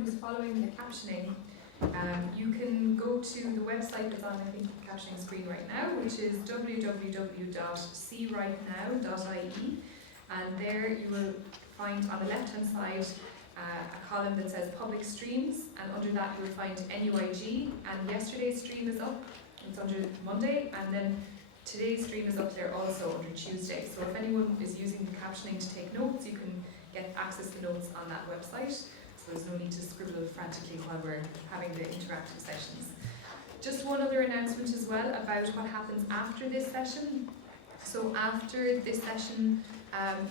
anyone who's following the captioning, you can go to the website that's on, I think, the captioning screen right now, which is www.seerightnow.ie, and there you will find on the left-hand side a column that says public streams, and under that you will find NUIG, and yesterday's stream is up, it's under Monday, and then today's stream is up there also under Tuesday. So if anyone is using the captioning to take notes, you can get access to notes on that website. So there's no need to scribble frantically while we're having the interactive sessions. Just one other announcement as well about what happens after this session. So after this session,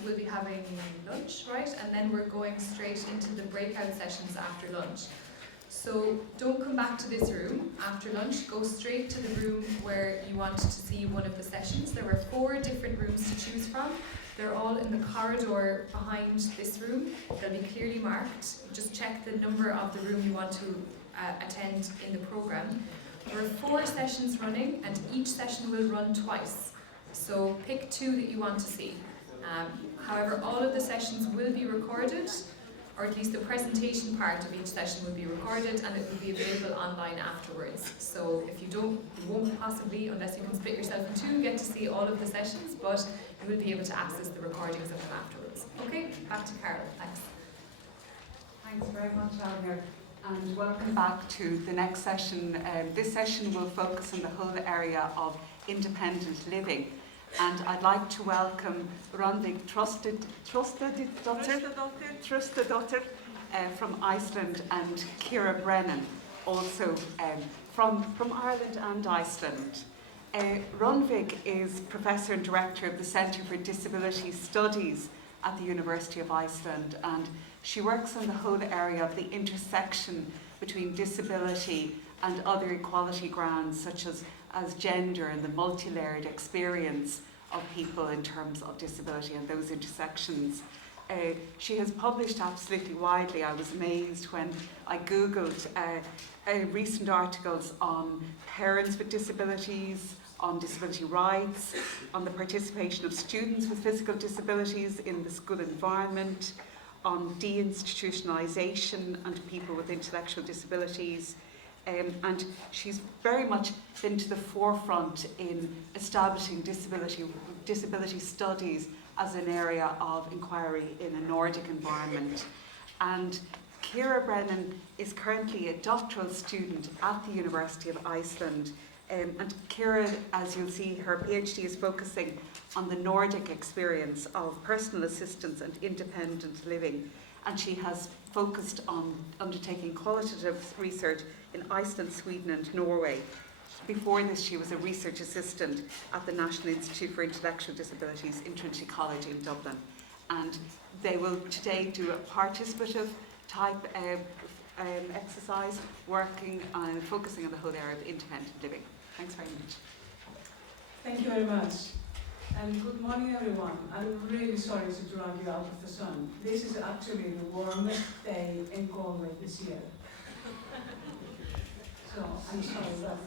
we'll be having lunch, right? And then we're going straight into the breakout sessions after lunch. So don't come back to this room after lunch, go straight to the room where you want to see one of the sessions. There are 4 different rooms to choose from. They're all in the corridor behind this room. They'll be clearly marked. Just check the number of the room you want to attend in the programme. There are 4 sessions running, and each session will run twice. So pick 2 that you want to see. However, all of the sessions will be recorded, or at least the presentation part of each session will be recorded, and it will be available online afterwards. So if you won't possibly, unless you can split yourself in 2, get to see all of the sessions, but you will be able to access the recordings of them afterwards. Okay, back to Carol. Thanks. Thanks very much, Alger, and welcome back to the next session. This session will focus on the whole area of independent living. And I'd like to welcome Rannveig Traustadottir from Iceland, and Ciara Brennan, also from Ireland and Iceland. Rannveig is Professor and Director of the Centre for Disability Studies at the University of Iceland, and she works on the whole area of the intersection between disability and other equality grounds, such as gender and the multi-layered experience of people in terms of disability and those intersections. She has published absolutely widely. I was amazed when I googled recent articles on parents with disabilities, on disability rights, on the participation of students with physical disabilities in the school environment, on deinstitutionalisation and people with intellectual disabilities. And she's very much been to the forefront in establishing disability studies as an area of inquiry in a Nordic environment. And Ciara Brennan is currently a doctoral student at the University of Iceland. And Ciara, as you'll see, her PhD is focusing on the Nordic experience of personal assistance and independent living. And she has focused on undertaking qualitative research in Iceland, Sweden and Norway. Before this, she was a research assistant at the National Institute for Intellectual Disabilities in Trinity College in Dublin. And they will today do a participative type exercise, working on focusing on the whole area of independent living. Thanks very much. Thank you very much. And good morning, everyone. I'm really sorry to drag you out of the sun. This is actually the warmest day in Galway this year. So I'm sorry about that.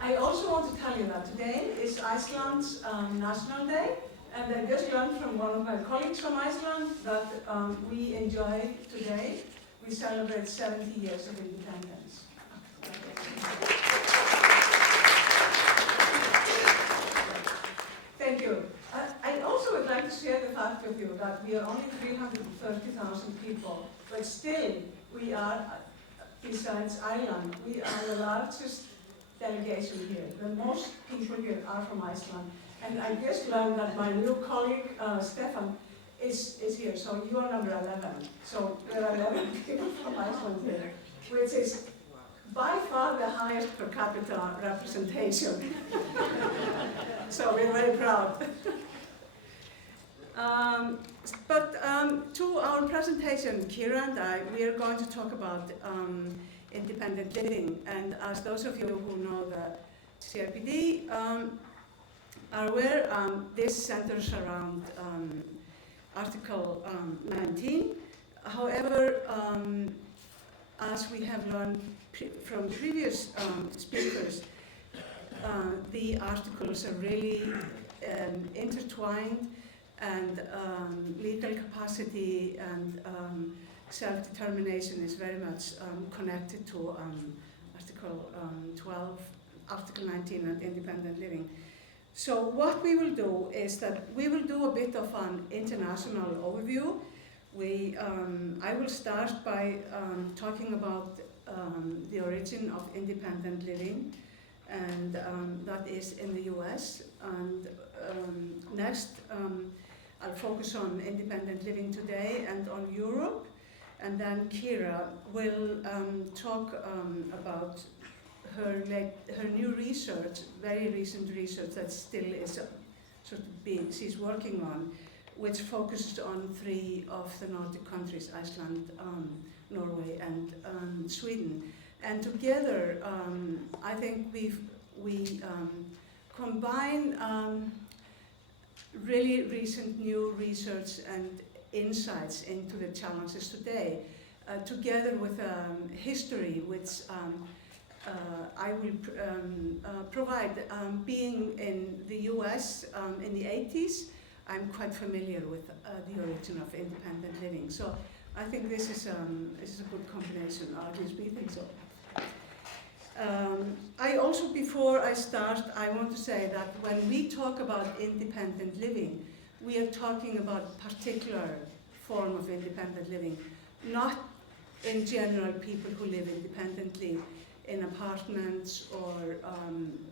I also want to tell you that today is Iceland's National Day, and I just learned from one of my colleagues from Iceland that we enjoy today. We celebrate 70 years of independence. Thank you. I also would like to share the fact with you that we are only 330,000 people, but still we are, besides Ireland, we are the largest delegation here. The most people here are from Iceland. And I just learned that my new colleague, Stefan, is here. So you are number 11. So there are 11 people from Iceland here, which is by far the highest per capita representation. So we're very proud. To our presentation, Ciara and I, we are going to talk about independent living. And as those of you who know the CRPD are aware, this centers around Article 19. However, as we have learned from previous speakers, the articles are really intertwined, and legal capacity and self-determination is very much connected to Article 19 and independent living. So what we will do is that we will do a bit of an international overview. I will start by talking about the origin of independent living, and that is in the US. And next, I'll focus on independent living today and on Europe. And then Kira will talk about her new research, very recent research that still is sort of big, she's working on, which focuses on 3 of the Nordic countries, Iceland, Norway, and Sweden. And together, I think we combine really recent new research and insights into the challenges today, together with history, which I will provide. Being in the US in the 80s, I'm quite familiar with the origin of independent living. So I think this is a good combination, or at least we think so. I also, before I start, I want to say that when we talk about independent living, we are talking about a particular form of independent living, not in general people who live independently in apartments or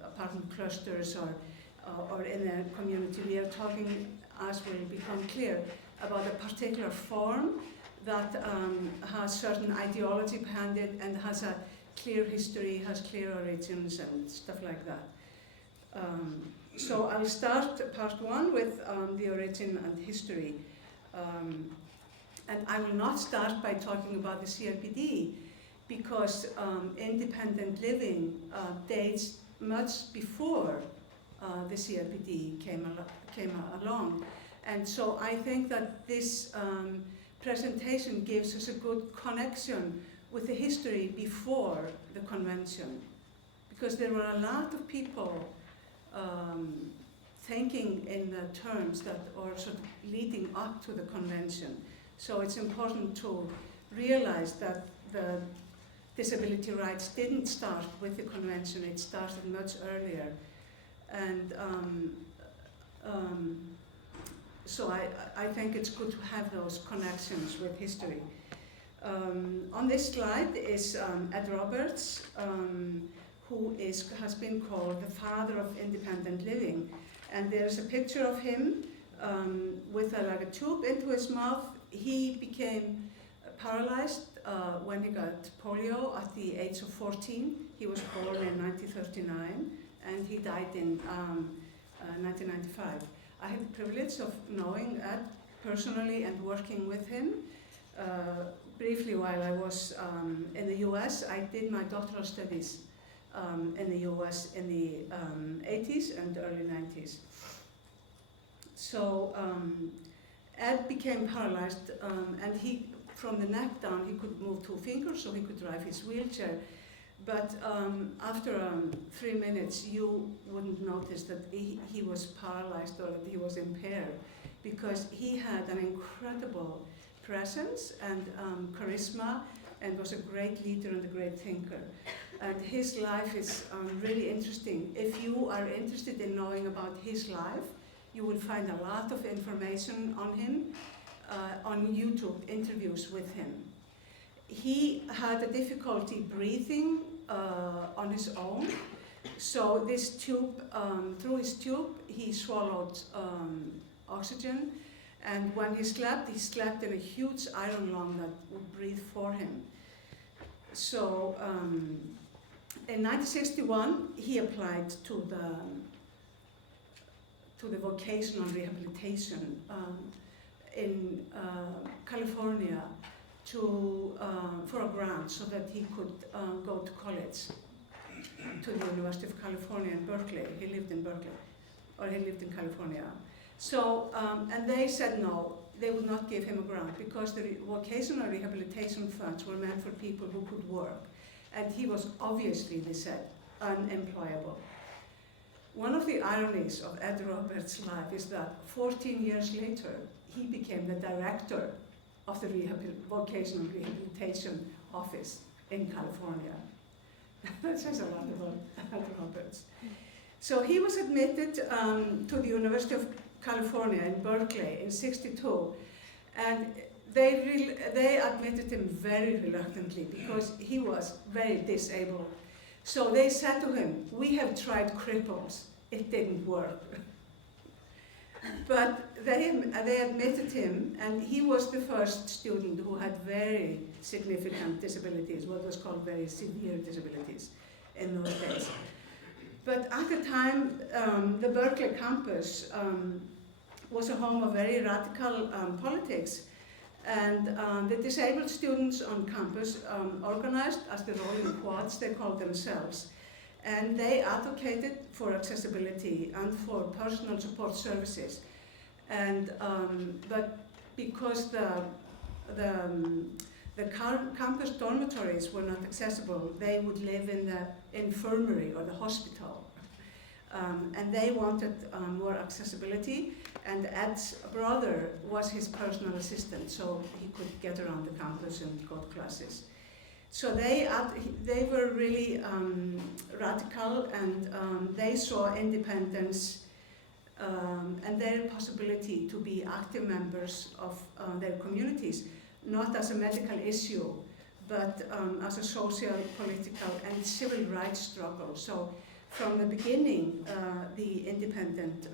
apartment clusters or in a community. We are talking, as will become clear, about a particular form that has certain ideology behind it and has a clear history, has clear origins and stuff like that. So I'll start part 1 with the origin and history. And I will not start by talking about the CRPD, because independent living dates much before the CRPD came along. And so I think that this presentation gives us a good connection with the history before the convention, because there were a lot of people thinking in the terms that are sort of leading up to the convention. So it's important to realize that the disability rights didn't start with the convention, it started much earlier. And so I think it's good to have those connections with history. On this slide is Ed Roberts, who has been called the father of independent living. And there's a picture of him with like a tube into his mouth. He became paralyzed when he got polio at the age of 14. He was born in 1939 and he died in 1995. I had the privilege of knowing Ed personally and working with him. Briefly, while I was in the US, I did my doctoral studies in the US in the 80s and early 90s. So Ed became paralyzed, and he, from the neck down, he could move 2 fingers, so he could drive his wheelchair. But after 3 minutes, you wouldn't notice that he was paralyzed or that he was impaired, because he had an incredible presence and charisma, and was a great leader and a great thinker. And his life is really interesting. If you are interested in knowing about his life, you will find a lot of information on him on YouTube, interviews with him. He had a difficulty breathing on his own, so this tube, through his tube, he swallowed oxygen, and when he slept in a huge iron lung that would breathe for him. So in 1961, he applied to the vocational rehabilitation in California for a grant so that he could go to college, to the University of California in Berkeley. He lived in Berkeley, or he lived in California. So, and they said no, they would not give him a grant because the vocational rehabilitation funds were meant for people who could work. And he was obviously, they said, unemployable. One of the ironies of Ed Roberts' life is that 14 years later, he became the director of the vocational rehabilitation office in California. That says a lot about Roberts. So he was admitted to the University of California in Berkeley in '62, and they admitted him very reluctantly because he was very disabled. So they said to him, "We have tried cripples, it didn't work." But they admitted him, and he was the first student who had very significant disabilities, what was called very severe disabilities in those days. But at the time, the Berkeley campus was a home of very radical politics, and the disabled students on campus organized as the Rolling Quads, they called themselves, and they advocated for accessibility and for personal support services. And but because the campus dormitories were not accessible, they would live in the infirmary or the hospital. And they wanted more accessibility, and Ed's brother was his personal assistant, so he could get around the campus and go to classes. So they were really radical, and they saw independence and their possibility to be active members of their communities, not as a medical issue, but as a social, political, and civil rights struggle. So from the beginning, the independent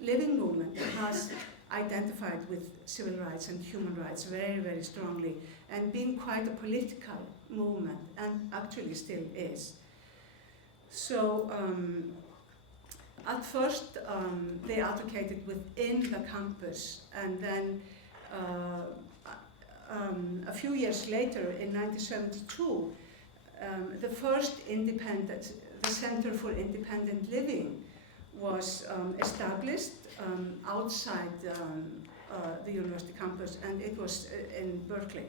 living movement has identified with civil rights and human rights very, very strongly, and being quite a political movement, and actually still is. So at first, they advocated within the campus, and then a few years later, in 1972, the first the Center for Independent Living was established outside the university campus, and it was in Berkeley.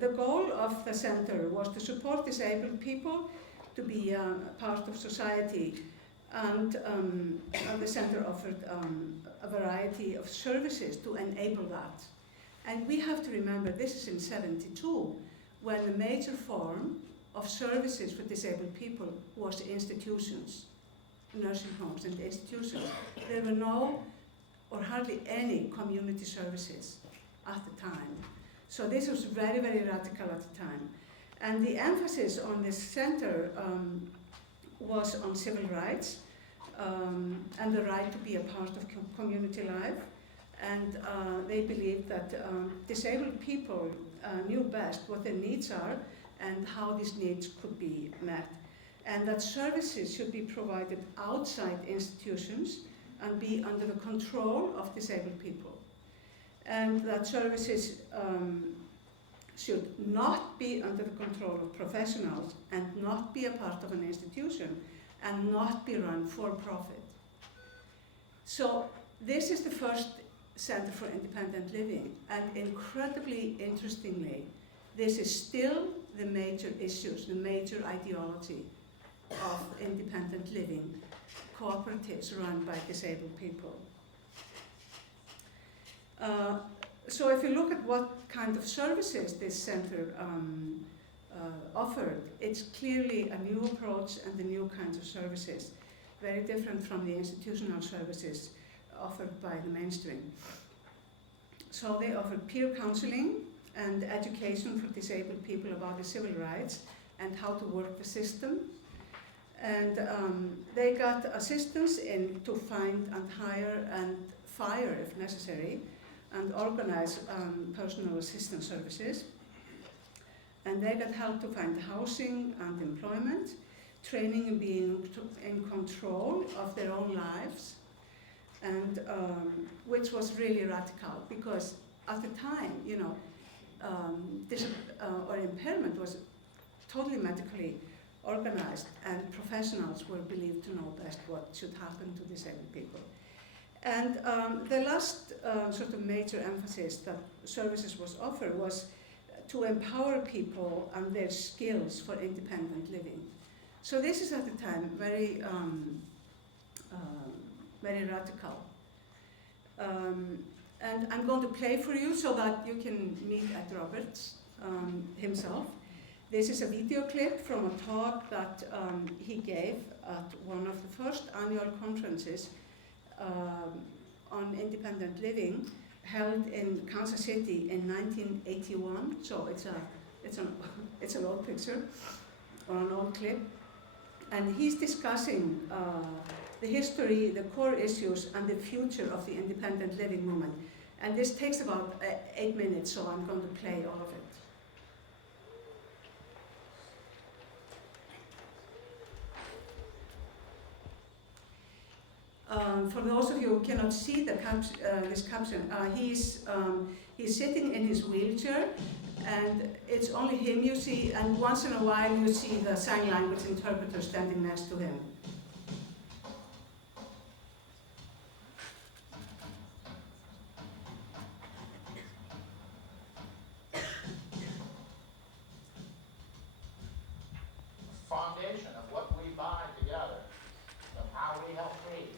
The goal of the center was to support disabled people to be a part of society, and the center offered a variety of services to enable that. And we have to remember this is in '72, when the major form of services for disabled people was institutions, nursing homes and institutions. There were no or hardly any community services at the time. So this was very, very radical at the time. And the emphasis on this center was on civil rights and the right to be a part of community life. And they believed that disabled people knew best what their needs are and how these needs could be met. And that services should be provided outside institutions and be under the control of disabled people. And that services should not be under the control of professionals and not be a part of an institution and not be run for profit. So this is the first Center for Independent Living, and incredibly interestingly, this is still the major issues, the major ideology of independent living, cooperatives run by disabled people. So if you look at what kind of services this center offered, it's clearly a new approach and the new kinds of services, very different from the institutional services offered by the mainstream. So they offered peer counseling and education for disabled people about the civil rights and how to work the system. And they got assistance in to find and hire and fire, if necessary, and organize personal assistance services. And they got help to find housing and employment, training in being in control of their own lives, and which was really radical, because at the time, or impairment was totally medically organized, and professionals were believed to know best what should happen to disabled people. And the last sort of major emphasis that services was offered was to empower people and their skills for independent living. So this is at the time very, very radical. And I'm going to play for you so that you can meet Ed Roberts himself. This is a video clip from a talk that he gave at one of the first annual conferences on independent living held in Kansas City in 1981. So it's an old picture or an old clip. And he's discussing the history, the core issues, and the future of the independent living movement. And this takes about 8 minutes, so I'm going to play all of it. For those of you who cannot see this caption, he's sitting in his wheelchair, and it's only him you see, and once in a while you see the sign language interpreter standing next to him. Foundation of what we buy together, of how we help create.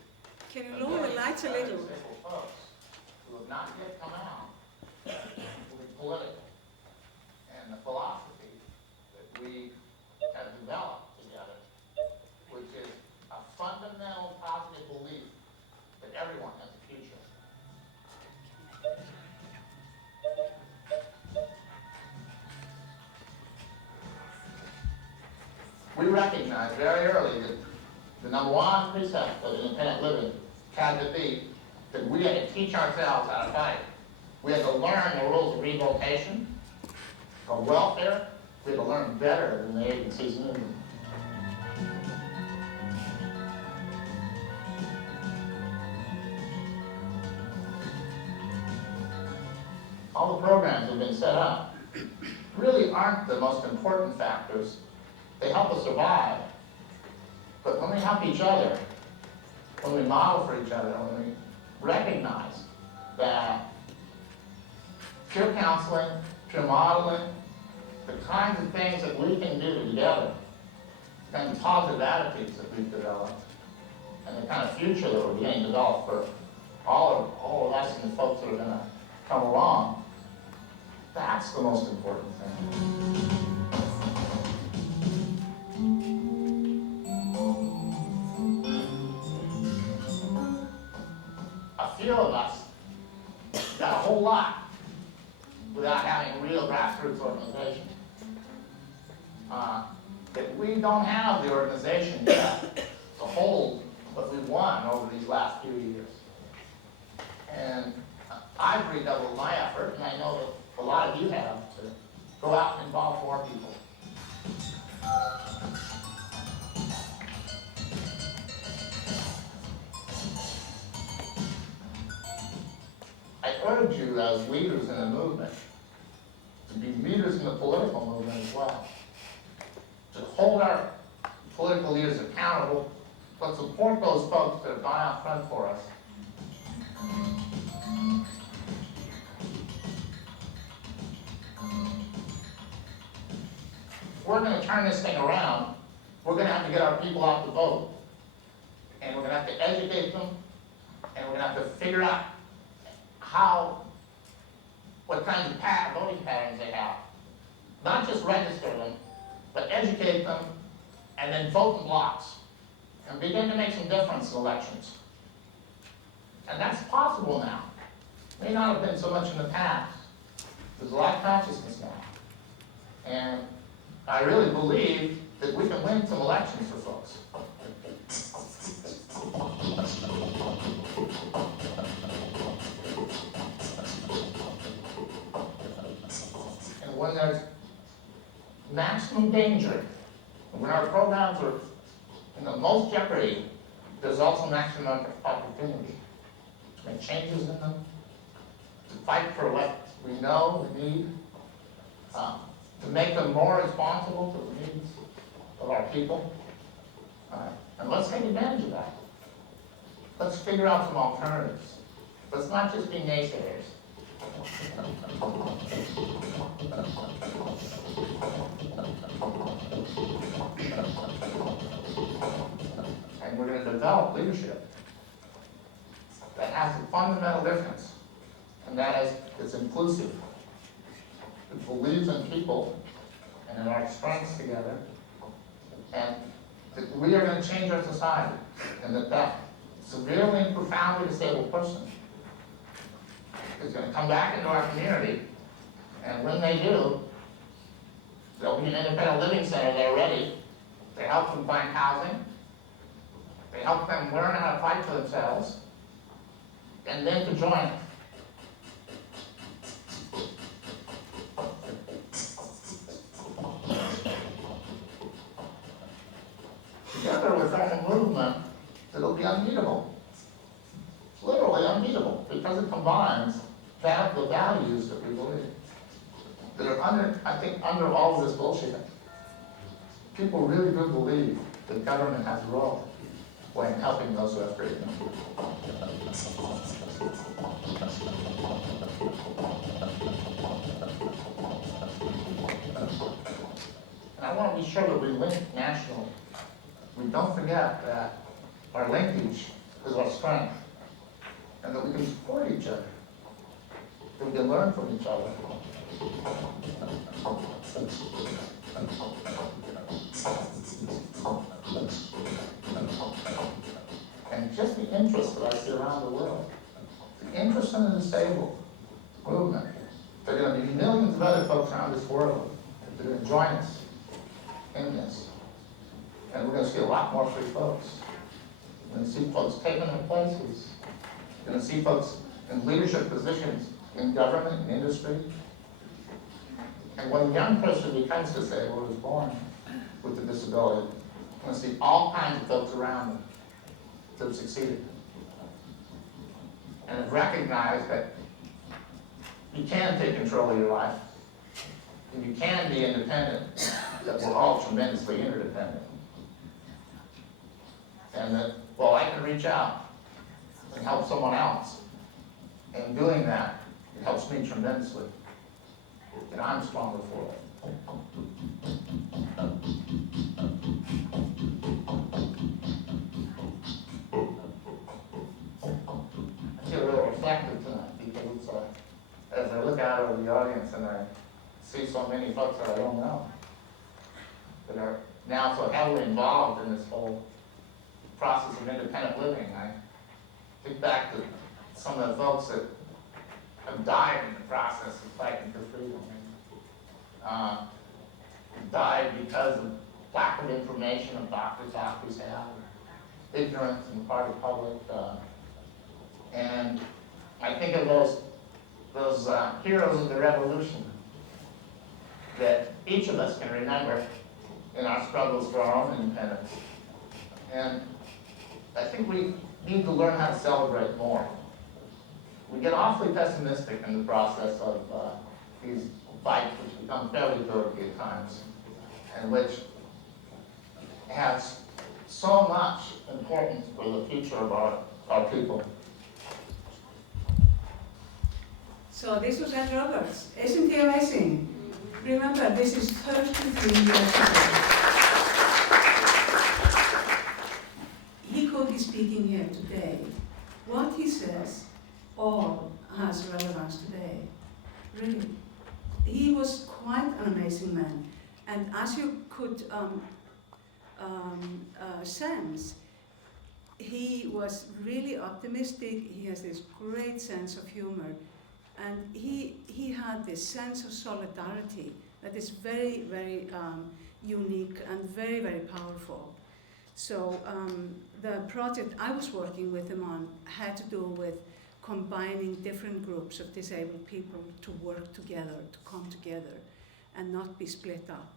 Can you lower the lights a little? Disabled folks who have not yet come out will be political. And the philosophy that we have developed together, which is a fundamental positive belief that everyone has a future. We recognized very early that the number one precept of independent living had to be that we had to teach ourselves how to fight. We had to learn the rules of rehabilitation, of welfare. We had to learn better than the agencies knew. All the programs that have been set up really aren't the most important factors. They help us survive. But when we help each other, when we model for each other, when we recognize that peer counseling, peer modeling, the kinds of things that we can do together, the kind of positive attitudes that we've developed, and the kind of future that we're beginning to develop for all of us and the folks that are going to come along, that's the most important thing. A few of us got a whole lot without having a real grassroots organization. That we don't have the organization yet to hold what we've won over these last few years. And I've redoubled my effort, and I know that a lot of you have, to go out and involve more people. I urge you as leaders in the movement to be leaders in the political movement as well. To hold our political leaders accountable, but support those folks that have gone out front for us. If we're going to turn this thing around, we're going to have to get our people out to vote. And we're going to have to educate them, and we're going to have to figure out what kinds of voting patterns they have. Not just register them, but educate them, and then vote in blocks, and begin to make some difference in elections. And that's possible now. May not have been so much in the past. There's a lot of consciousness now. And I really believe that we can win some elections for folks. And when there's maximum danger, when our programs are in the most jeopardy, there's also maximum opportunity to make changes in them, to fight for what we know we need, to make them more responsible to the needs of our people. And let's take advantage of that. Let's figure out some alternatives. Let's not just be naysayers. And we're going to develop leadership that has a fundamental difference and that is it's inclusive. It believes in people and in our strengths together, and that we are going to change our society, and that severely and profoundly disabled person is going to come back into our community, and when they do, there'll be an independent living center there ready to help them find housing, to help them learn how to fight for themselves, and then to join it. Together with that movement, it'll be unbeatable. It's literally unbeatable, because it combines the values that we believe, that are under all of this bullshit. People really do believe that government has a role in helping those who have great needs. And I want to be sure that we link nationally. We don't forget that our linkage is our strength, and that we can support each other, that we can learn from each other. And just the interest that I see around the world, the interest in the disabled movement, there are going to be millions of other folks around this world that are going to join us in this. And we're going to see a lot more free folks. We're going to see folks taking their places. We're going to see folks in leadership positions in government and industry. And when a young person becomes disabled or is born with a disability, we're going to see all kinds of folks around them that have succeeded and have recognized that you can take control of your life, and you can be independent, that we're all tremendously interdependent. And that, well, I can reach out and help someone else. And doing that, it helps me tremendously. And I'm stronger for it. I feel really reflective tonight because as I look out over the audience and I see so many folks that I don't know that are now so heavily involved in this whole process of independent living. I think back to some of the folks that have died in the process of fighting for freedom. Died because of lack of information of doctors have, ignorance on the part of the public. And I think of those heroes of the revolution that each of us can remember in our struggles for our own independence. And I think we need to learn how to celebrate more. We get awfully pessimistic in the process of these fights, which become fairly dirty at times, and which has so much importance for the future of our people. So this was Ed Roberts. Isn't he amazing? Remember, this is 33 years ago. He could be speaking here today. What he says all has relevance today. Really. He was quite an amazing man. And as you could sense, he was really optimistic. He has this great sense of humor. And he had this sense of solidarity that is very, very unique and very, very powerful. So the project I was working with him on had to do with combining different groups of disabled people to work together, to come together, and not be split up.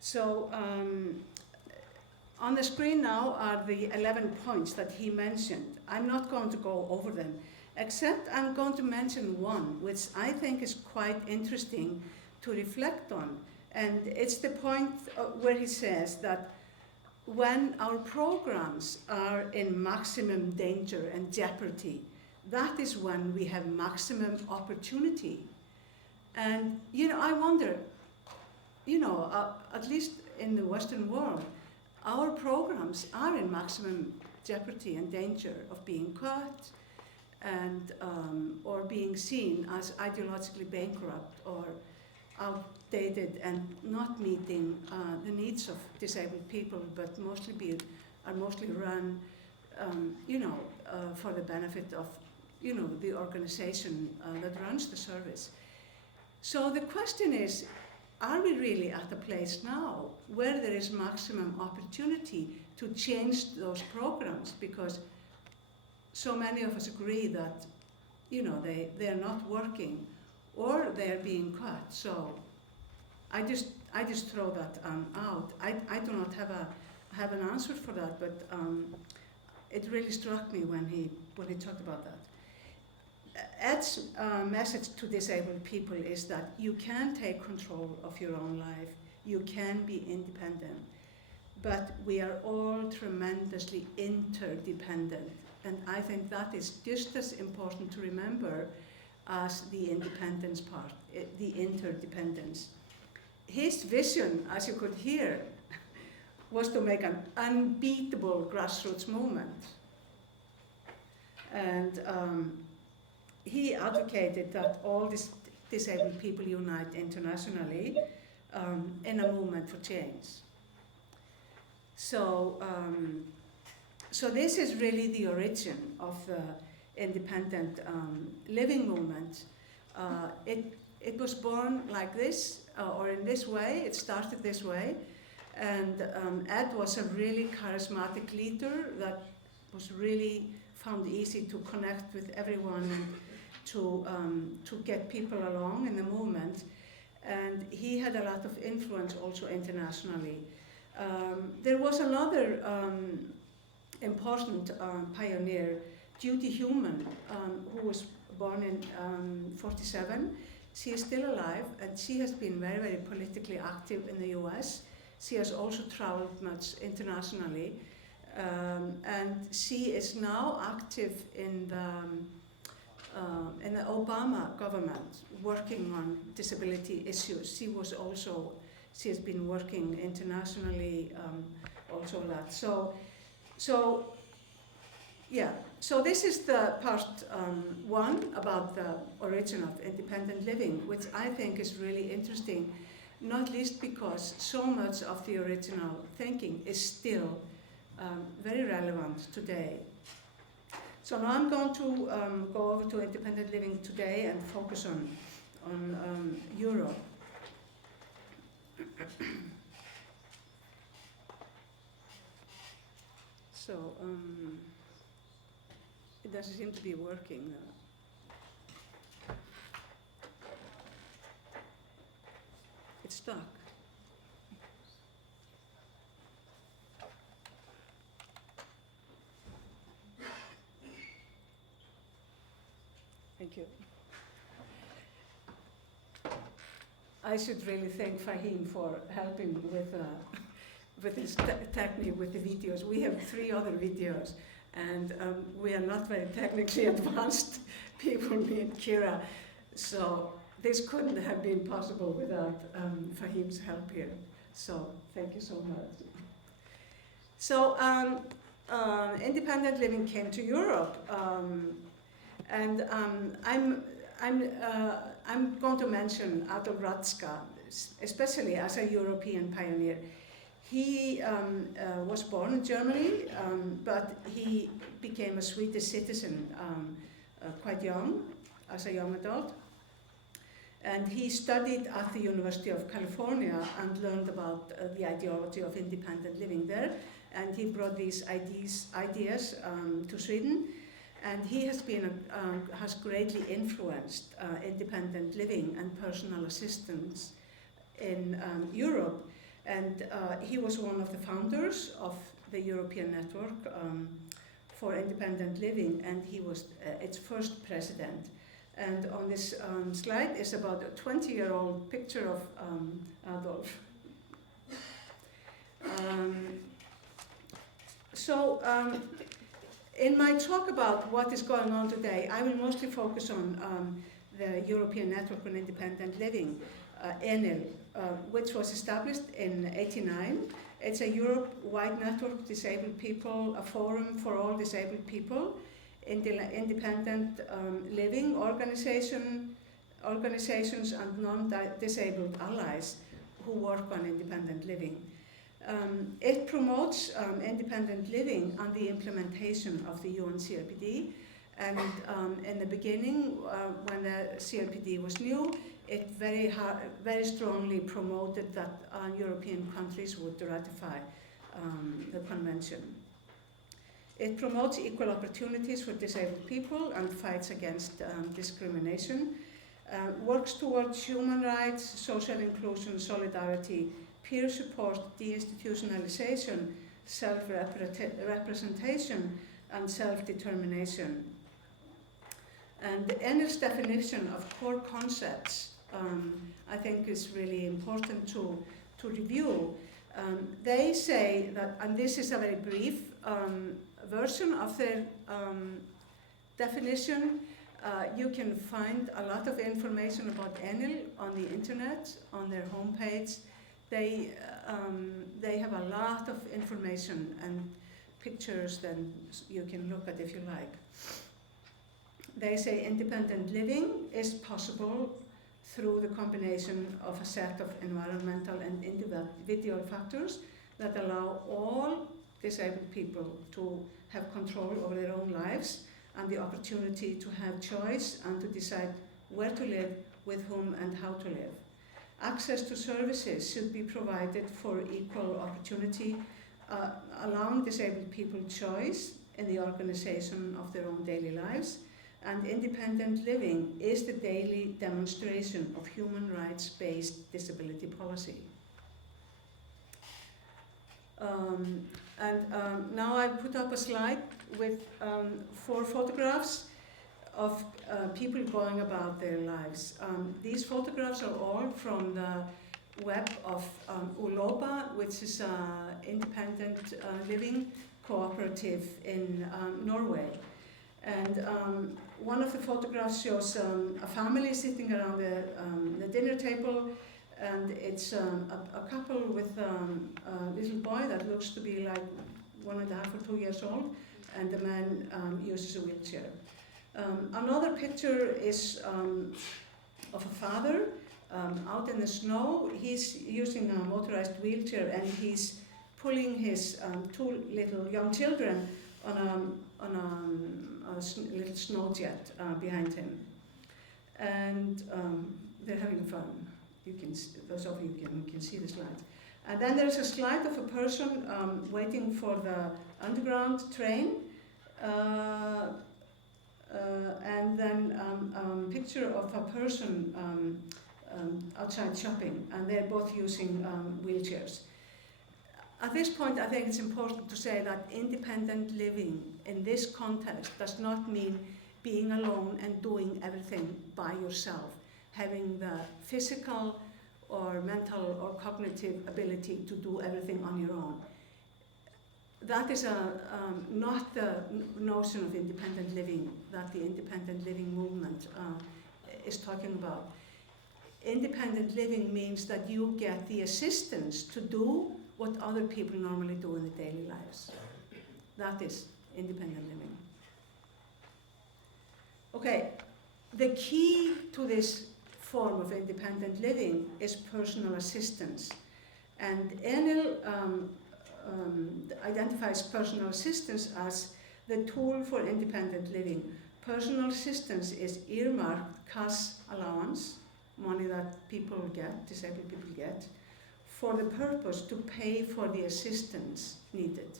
So on the screen now are the 11 points that he mentioned. I'm not going to go over them, except I'm going to mention one, which I think is quite interesting to reflect on. And it's the point where he says that when our programs are in maximum danger and jeopardy, that is when we have maximum opportunity. And, I wonder, at least in the Western world, our programs are in maximum jeopardy and danger of being cut, and or being seen as ideologically bankrupt or outdated and not meeting the needs of disabled people, but are mostly run, for the benefit of, the organization that runs the service. So the question is, are we really at a place now where there is maximum opportunity to change those programs? Because so many of us agree that, they're not working or they're being cut. So I just throw that out. I do not have an answer for that, but it really struck me when he talked about that. Ed's message to disabled people is that you can take control of your own life, you can be independent, but we are all tremendously interdependent. And I think that is just as important to remember as the independence part, the interdependence. His vision, as you could hear, was to make an unbeatable grassroots movement. And he advocated that all disabled people unite internationally in a movement for change. So this is really the origin of the independent living movement. It was born like this, or in this way. It started this way, and Ed was a really charismatic leader that was really found easy to connect with everyone and to get people along in the movement. And he had a lot of influence also internationally. There was another important pioneer, Judy Heumann, who was born in 47. She is still alive, and she has been very, very politically active in the US. She has also traveled much internationally, and she is now active in the Obama government, working on disability issues. She has been working internationally also a lot. So this is the part one about the origin of independent living, which I think is really interesting, not least because so much of the original thinking is still very relevant today. So now I'm going to go over to independent living today and focus on Europe. So it doesn't seem to be working. It's stuck. Thank you. I should really thank Fahim for helping with his technique with the videos. We have 3 other videos, and we are not very technically advanced people, me and Kira, so this couldn't have been possible without Fahim's help here. So thank you so much. So independent living came to Europe, and I'm going to mention Adolf Ratzka, especially as a European pioneer. He was born in Germany, but he became a Swedish citizen quite young, as a young adult. And he studied at the University of California and learned about the ideology of independent living there. And he brought these ideas to Sweden. And he has greatly influenced independent living and personal assistance in Europe. And he was one of the founders of the European Network for Independent Living, and he was its first president. And on this slide is about a 20-year-old picture of Adolf. In my talk about what is going on today, I will mostly focus on the European Network on Independent Living, ENIL, which was established in '89. It's a Europe-wide network of disabled people, a forum for all disabled people independent living organizations and non-disabled allies who work on independent living. It promotes independent living and the implementation of the UN CRPD. And in the beginning, when the CRPD was new, it very strongly promoted that European countries would ratify the convention. It promotes equal opportunities for disabled people and fights against discrimination, works towards human rights, social inclusion, solidarity, peer support, deinstitutionalization, self-representation, and self-determination. And Enel's definition of core concepts, I think, is really important to review. They say that, and this is a very brief version of their definition. You can find a lot of information about Enel on the internet, on their homepage. They have a lot of information and pictures that you can look at if you like. They say independent living is possible through the combination of a set of environmental and individual factors that allow all disabled people to have control over their own lives and the opportunity to have choice and to decide where to live, with whom, and how to live. Access to services should be provided for equal opportunity, allowing disabled people choice in the organization of their own daily lives. And independent living is the daily demonstration of human rights-based disability policy. Now I put up a slide with 4 photographs of people going about their lives. These photographs are all from the web of Uloba, which is an independent living cooperative in Norway. And one of the photographs shows a family sitting around the dinner table, and it's a couple with a little boy that looks to be like 1.5 or 2 years old, and the man uses a wheelchair. Another picture is of a father out in the snow. He's using a motorized wheelchair, and he's pulling his 2 little young children on a little snow jet behind him, and they're having fun. Those of you can see the slides. And then there's a slide of a person waiting for the underground train, and then a picture of a person outside shopping, and they're both using wheelchairs. At this point, I think it's important to say that independent living in this context does not mean being alone and doing everything by yourself, having the physical or mental or cognitive ability to do everything on your own. That is not the notion of independent living that the independent living movement is talking about. Independent living means that you get the assistance to do what other people normally do in their daily lives. That is independent living. Okay, the key to this form of independent living is personal assistance. And Enel identifies personal assistance as the tool for independent living. Personal assistance is earmarked cash allowance, money that people get, disabled people get, for the purpose to pay for the assistance needed.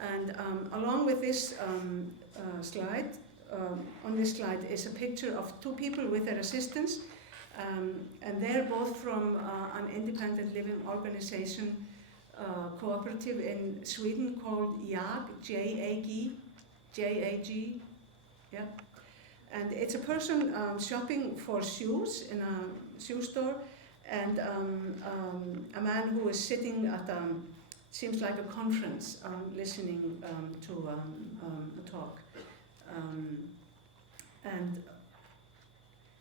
And along with this slide, on this slide is a picture of 2 people with their assistants, and they're both from an independent living organization, cooperative in Sweden called JAG, J-A-G, yeah. And it's a person shopping for shoes in a shoe store, and a man who is sitting at seems like a conference, listening to a talk. And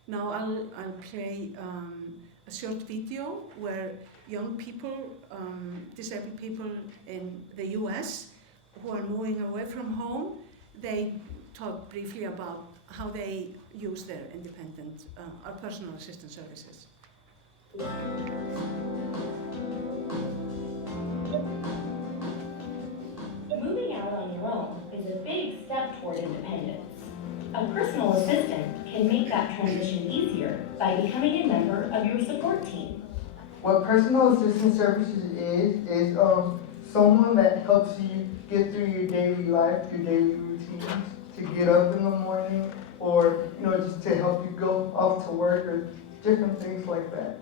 now I'll play a short video where young people, disabled people in the US who are moving away from home, they talk briefly about how they use their independent or personal assistance services. Moving out on your own is a big step toward independence. A personal assistant can make that transition easier by becoming a member of your support team. What personal assistance services is someone that helps you get through your daily life, your daily routines, to get up in the morning, or just to help you go off to work, or different things like that.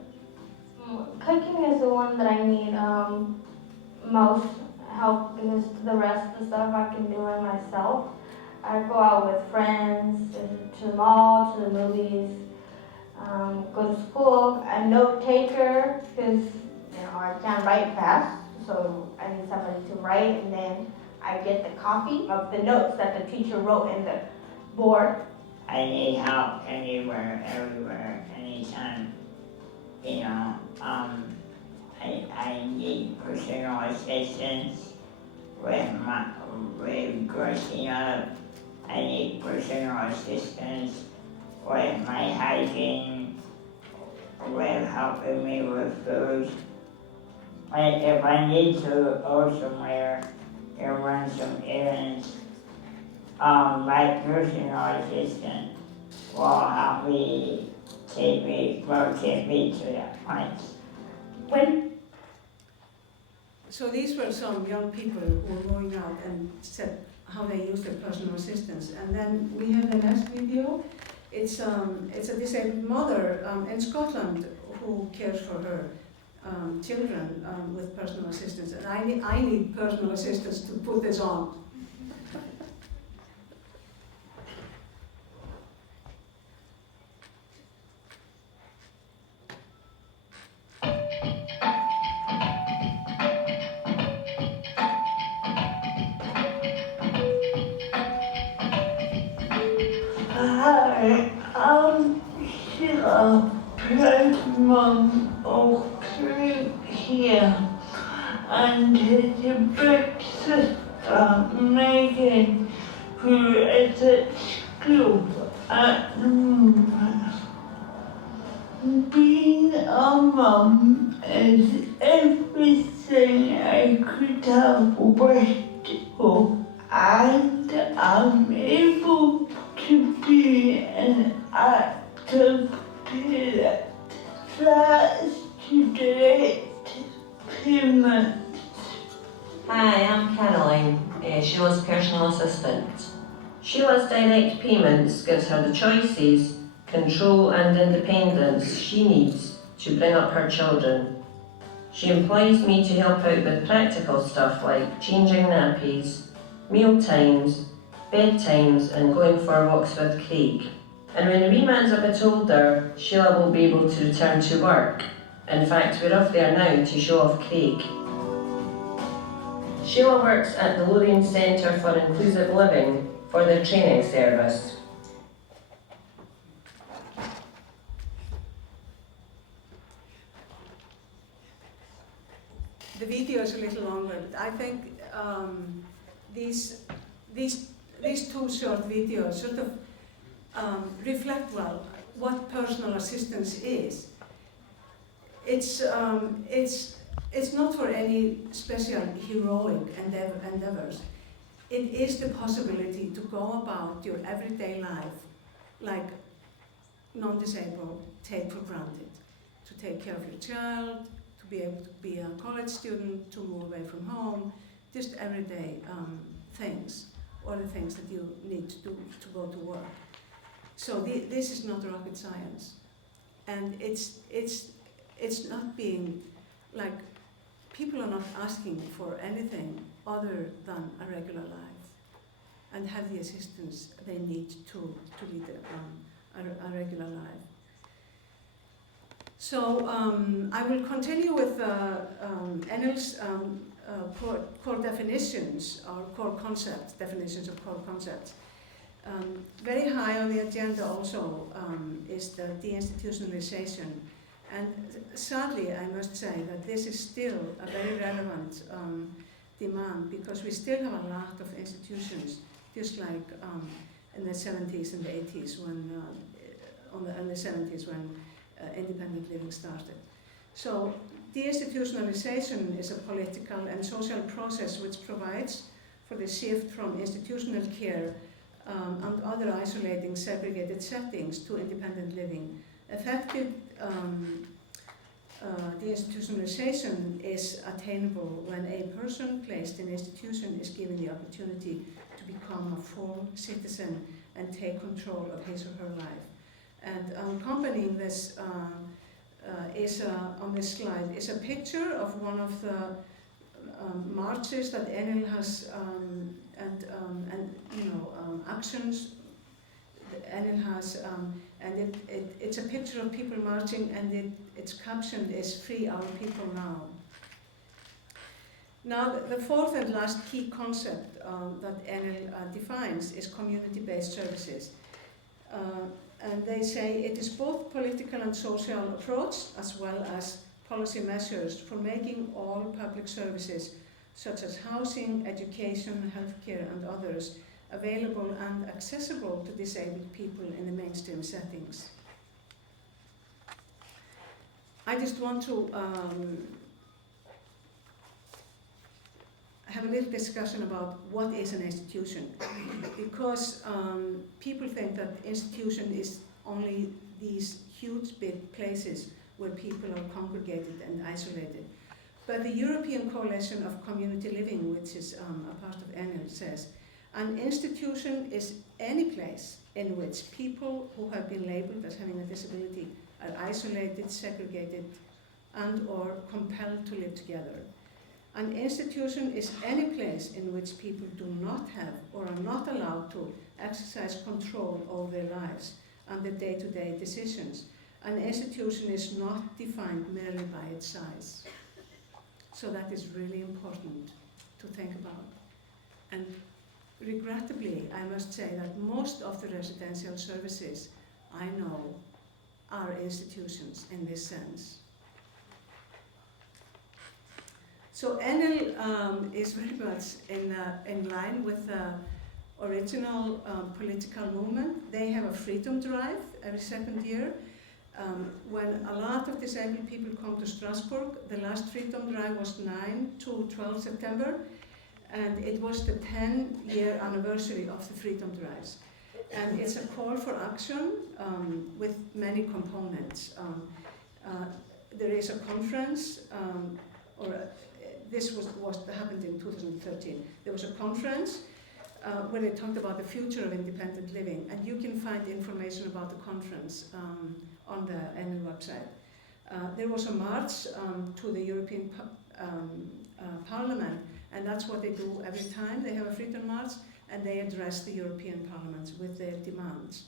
Cooking is the one that I need most help, because the rest of the stuff I can do it myself. I go out with friends, to the mall, to the movies, go to school. A note taker, because I can't write fast, so I need somebody to write, and then I get the copy of the notes that the teacher wrote in the board. I need help anywhere, everywhere, anytime. I need personal assistance with dressing up. I need personal assistance with my hygiene, with helping me with food. If I need to go somewhere and run some errands, my personal assistant will help me take me to that place. So these were some young people who were going out and said how they use their personal assistants. And then we have the next video. It's a disabled mother in Scotland who cares for her children with personal assistance. And I need personal assistance to put this on. Hi, I'm Sheila, proud mum of 3 here, and his big sister Megan, who is at school at the moment. Being a mum is everything I could have wished for, and I'm able to be an active parent. That's to direct payments. Hi, I'm Caroline, Sheila's personal assistant. Sheila's direct payments gives her the choices, control and independence she needs to bring up her children. She employs me to help out with practical stuff like changing nappies, meal times, bedtimes and going for walks with Craig. And when the wee man's a bit older, Sheila will be able to return to work. In fact, we're off there now to show off Craig. Sheila works at the Lothian Centre for Inclusive Living for their training service. The video is a little longer, but I think these two short videos sort of reflect well what personal assistance is. It's not for any special heroic endeavors. It is the possibility to go about your everyday life like non-disabled take for granted. To take care of your child, to be able to be a college student, to move away from home, just everyday things, or the things that you need to do to go to work. So this is not rocket science, and it's not being like, people are not asking for anything other than a regular life, and have the assistance they need to lead a regular life. So I will continue with Enel's core definitions, or core concepts, definitions of core concepts. Very high on the agenda also is the deinstitutionalization. And sadly, I must say that this is still a very relevant demand, because we still have a lot of institutions just like in the 70s and the 80s when, in the 70s when independent living started. So deinstitutionalization is a political and social process which provides for the shift from institutional care and other isolating, segregated settings to independent living. Effective deinstitutionalization is attainable when a person placed in institution is given the opportunity to become a full citizen and take control of his or her life. And accompanying this on this slide is a picture of one of the marches that Enel has actions that Enel has, and it's a picture of people marching, and its caption is "Free our people now." Now, the fourth and last key concept that Enel defines is community-based services. And they say it is both political and social approach as well as policy measures for making all public services such as housing, education, healthcare and others available and accessible to disabled people in the mainstream settings. I just want to have a little discussion about what is an institution, because people think that institution is only these huge big places where people are congregated and isolated. But the European Coalition of Community Living, which is a part of Enel, says an institution is any place in which people who have been labeled as having a disability are isolated, segregated, and or compelled to live together. An institution is any place in which people do not have or are not allowed to exercise control over their lives and their day-to-day decisions. An institution is not defined merely by its size. So that is really important to think about. And regrettably, I must say that most of the residential services I know are institutions in this sense. So Enel is very much in line with the original political movement. They have a freedom drive every second year. When a lot of disabled people come to Strasbourg, the last freedom drive was 9 to 12 September, and it was the 10-year anniversary of the freedom drives. And it's a call for action with many components. There is a conference, this happened in 2013. There was a conference where they talked about the future of independent living, and you can find information about the conference on the Enel website. There was a march to the European Parliament, and that's what they do every time they have a freedom march, and they address the European Parliament with their demands.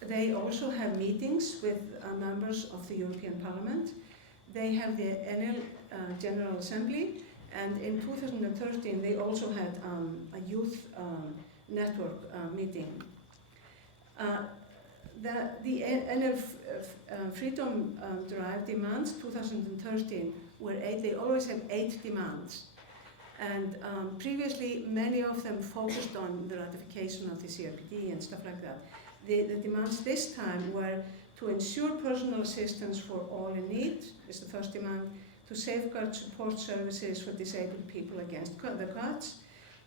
They also have meetings with members of the European Parliament. They have the Enel General Assembly, and in 2013 they also had a youth network meeting. The Enel Freedom Drive demands 2013 were 8, they always have 8 demands. And previously many of them focused on the ratification of the CRPD and stuff like that. The demands this time were to ensure personal assistance for all in need, is the first demand, to safeguard support services for disabled people against the cuts,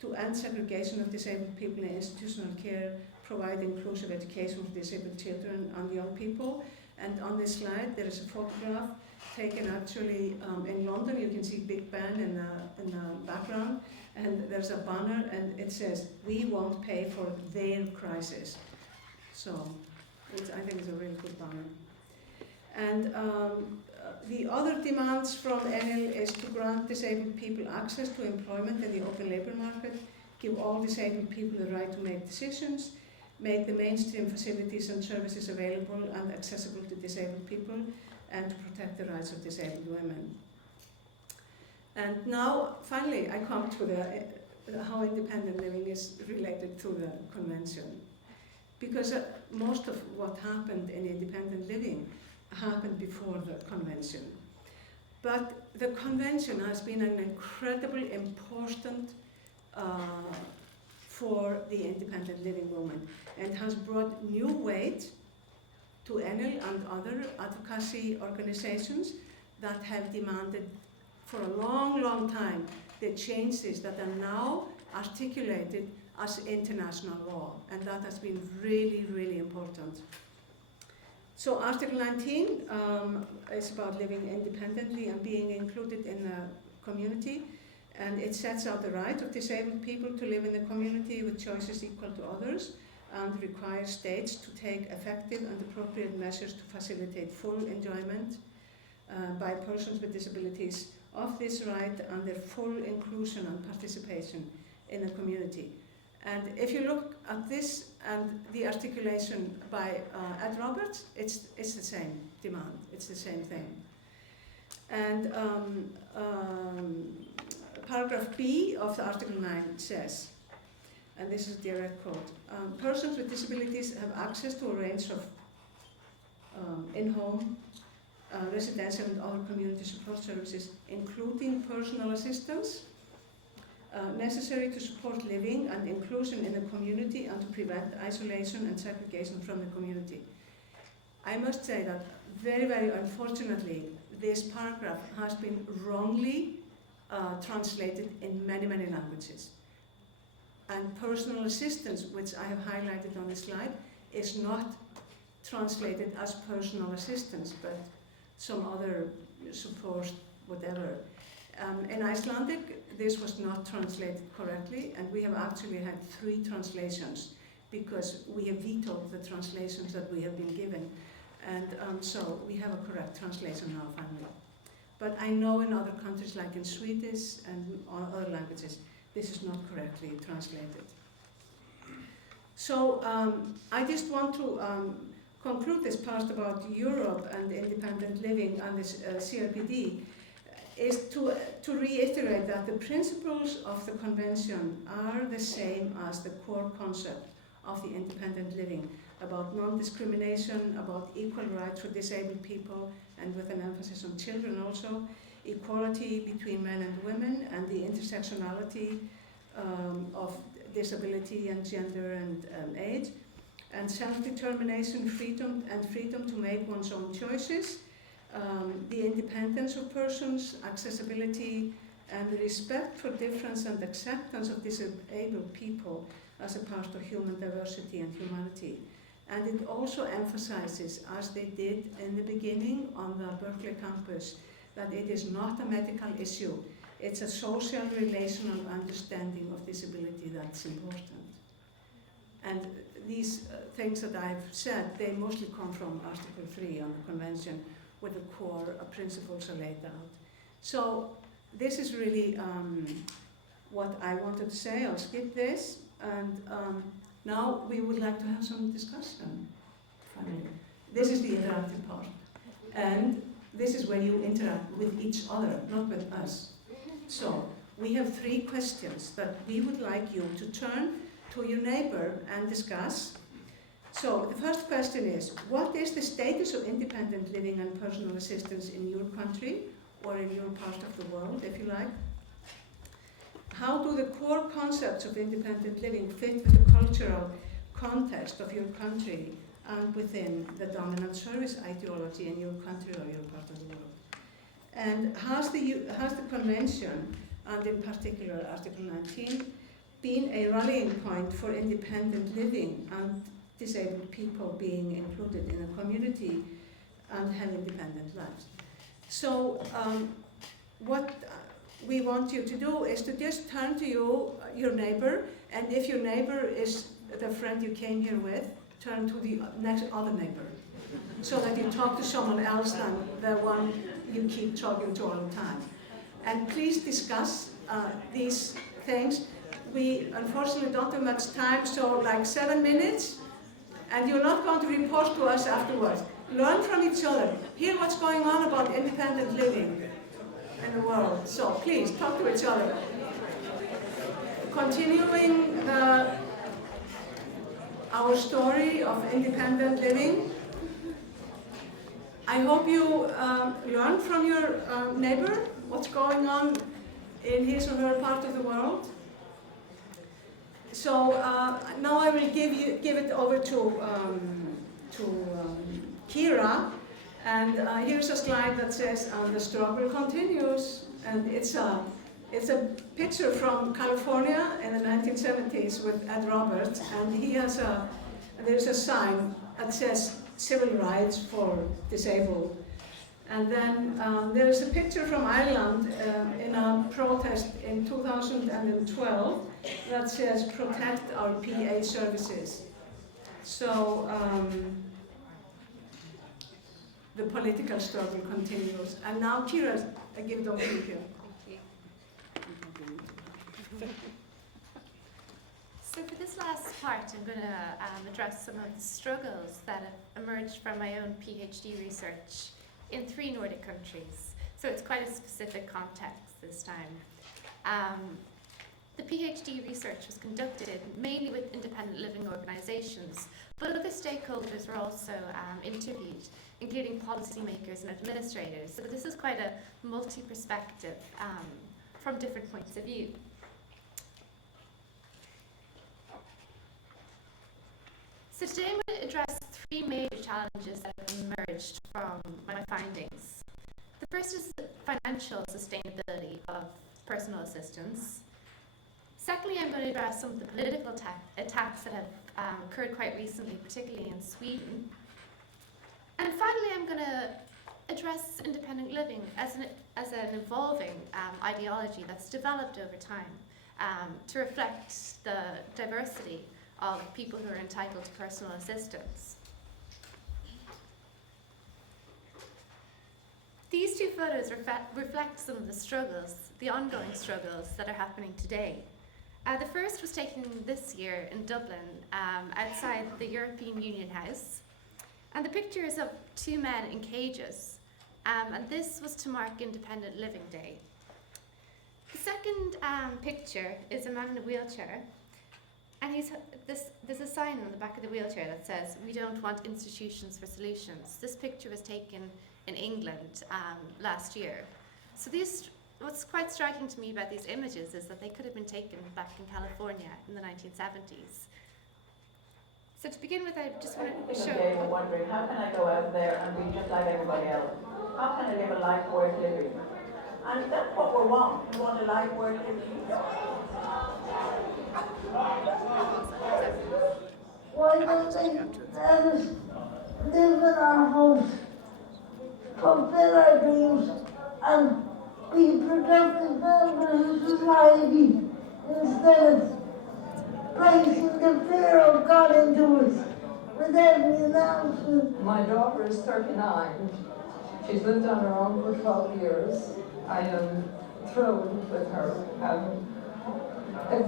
to end segregation of disabled people in institutional care, provide inclusive education for disabled children and young people. And on this slide there is a photograph taken actually in London. You can see Big Ben in the background, and there's a banner and it says, "We won't pay for their crisis." So I think it's a really good banner. And the other demands from Enel is to grant disabled people access to employment in the open labour market, give all disabled people the right to make decisions, make the mainstream facilities and services available and accessible to disabled people, and to protect the rights of disabled women. And now, finally, I come to how independent living is related to the convention. Because most of what happened in independent living happened before the convention. But the convention has been an incredibly important for the independent living movement, and has brought new weight to Enel and other advocacy organizations that have demanded for a long, long time the changes that are now articulated as international law, and that has been really, really important. So Article 19 is about living independently and being included in a community, and it sets out the right of disabled people to live in the community with choices equal to others, and requires states to take effective and appropriate measures to facilitate full enjoyment by persons with disabilities of this right and their full inclusion and participation in the community. And if you look at this and the articulation by Ed Roberts, it's the same demand, it's the same thing. And paragraph B of the Article 9 says, and this is a direct quote, persons with disabilities have access to a range of in-home, residential and other community support services, including personal assistance, necessary to support living and inclusion in the community and to prevent isolation and segregation from the community. I must say that very, very unfortunately, this paragraph has been wrongly translated in many, many languages. And personal assistance, which I have highlighted on the slide, is not translated as personal assistance, but some other support, whatever. In Icelandic, this was not translated correctly, and we have actually had 3 translations because we have vetoed the translations that we have been given. And so we have a correct translation now, finally. But I know in other countries, like in Swedish and other languages, this is not correctly translated. So I just want to conclude this part about Europe and independent living and this CRPD, is to reiterate that the principles of the convention are the same as the core concept of the independent living, about non-discrimination, about equal rights for disabled people, and with an emphasis on children also, equality between men and women, and the intersectionality of disability and gender and age, and self-determination, freedom to make one's own choices, the independence of persons, accessibility, and the respect for difference and acceptance of disabled people as a part of human diversity and humanity. And it also emphasizes, as they did in the beginning on the Berkeley campus, that it is not a medical issue. It's a social, relational understanding of disability that's important. And these things that I've said, they mostly come from Article 3 on the Convention, where the core principles are laid out. So this is really what I wanted to say. I'll skip this. And now we would like to have some discussion. Finally, this is the interactive part. And this is where you interact with each other, not with us. So we have 3 questions that we would like you to turn to your neighbor and discuss. So the first question is, what is the status of independent living and personal assistance in your country, or in your part of the world, if you like? How do the core concepts of independent living fit with the cultural context of your country and within the dominant service ideology in your country or your part of the world? And has the convention, and in particular Article 19, been a rallying point for independent living and disabled people being included in a community and have independent lives? So what we want you to do is to just turn to your neighbor, and if your neighbor is the friend you came here with, turn to the next other neighbor, so that you talk to someone else than the one you keep talking to all the time. And please discuss these things. We unfortunately don't have much time, so like 7 minutes, and you're not going to report to us afterwards. Learn from each other. Hear what's going on about independent living in the world. So please, talk to each other. Continuing our story of independent living, I hope you learn from your neighbor what's going on in his or her part of the world. So now I will give it over to Kira, and here's a slide that says "The struggle continues," and it's a picture from California in the 1970s with Ed Roberts, and there's a sign that says "Civil Rights for Disabled." And then there's a picture from Ireland in a protest in 2012 that says "Protect our PA services." So the political struggle continues. And now Kira, I give it over to you. So for this last part, I'm going to address some of the struggles that have emerged from my own PhD research in 3 Nordic countries. So it's quite a specific context this time. The PhD research was conducted mainly with independent living organisations, but other stakeholders were also interviewed, including policymakers and administrators. So this is quite a multi-perspective from different points of view. So today I'm going to address 3 major challenges that have emerged from my findings. The first is the financial sustainability of personal assistance. Secondly, I'm going to address some of the political attacks that have occurred quite recently, particularly in Sweden. And finally, I'm going to address independent living as an evolving ideology that's developed over time to reflect the diversity of people who are entitled to personal assistance. These 2 photos reflect some of the struggles, the ongoing struggles that are happening today. The first was taken this year in Dublin, outside the European Union House. And the picture is of 2 men in cages, and this was to mark Independent Living Day. The second picture is a man in a wheelchair, and there's a sign on the back of the wheelchair that says, "We don't want institutions for solutions." This picture was taken in England last year. So what's quite striking to me about these images is that they could have been taken back in California in the 1970s. So to begin with, I just want to show... They were wondering, how can I go out there and be just like everybody else? How can I live a life worth living? And that's what we want. We want a life worth living. Why don't they let us live in our house, fulfill our dreams, and be productive members of society instead of placing the fear of God into us with every announcement? My daughter is 39. She's lived on her own for 12 years. I am thrilled with her. If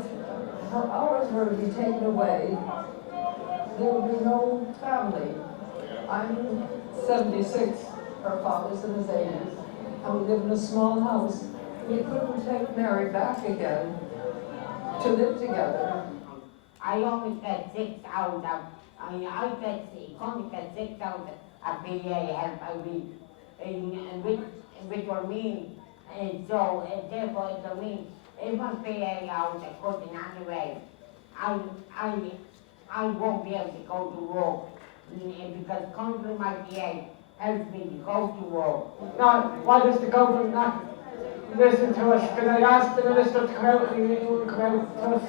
her hours were to be taken away, there would be no family. I'm 76, her father's in his 80s, and we live in a small house. We couldn't take Mary back again to live together. I always get 6 hours of, I can't get 6 hours of PA help a week, which will mean, so therefore it will mean, if I'm PA hours are cutting anyway, I won't be able to go to work, because currently my PA helps me to go to work. Now, why does the government not listen to us? Because I asked the minister to come out and he wouldn't come out to us.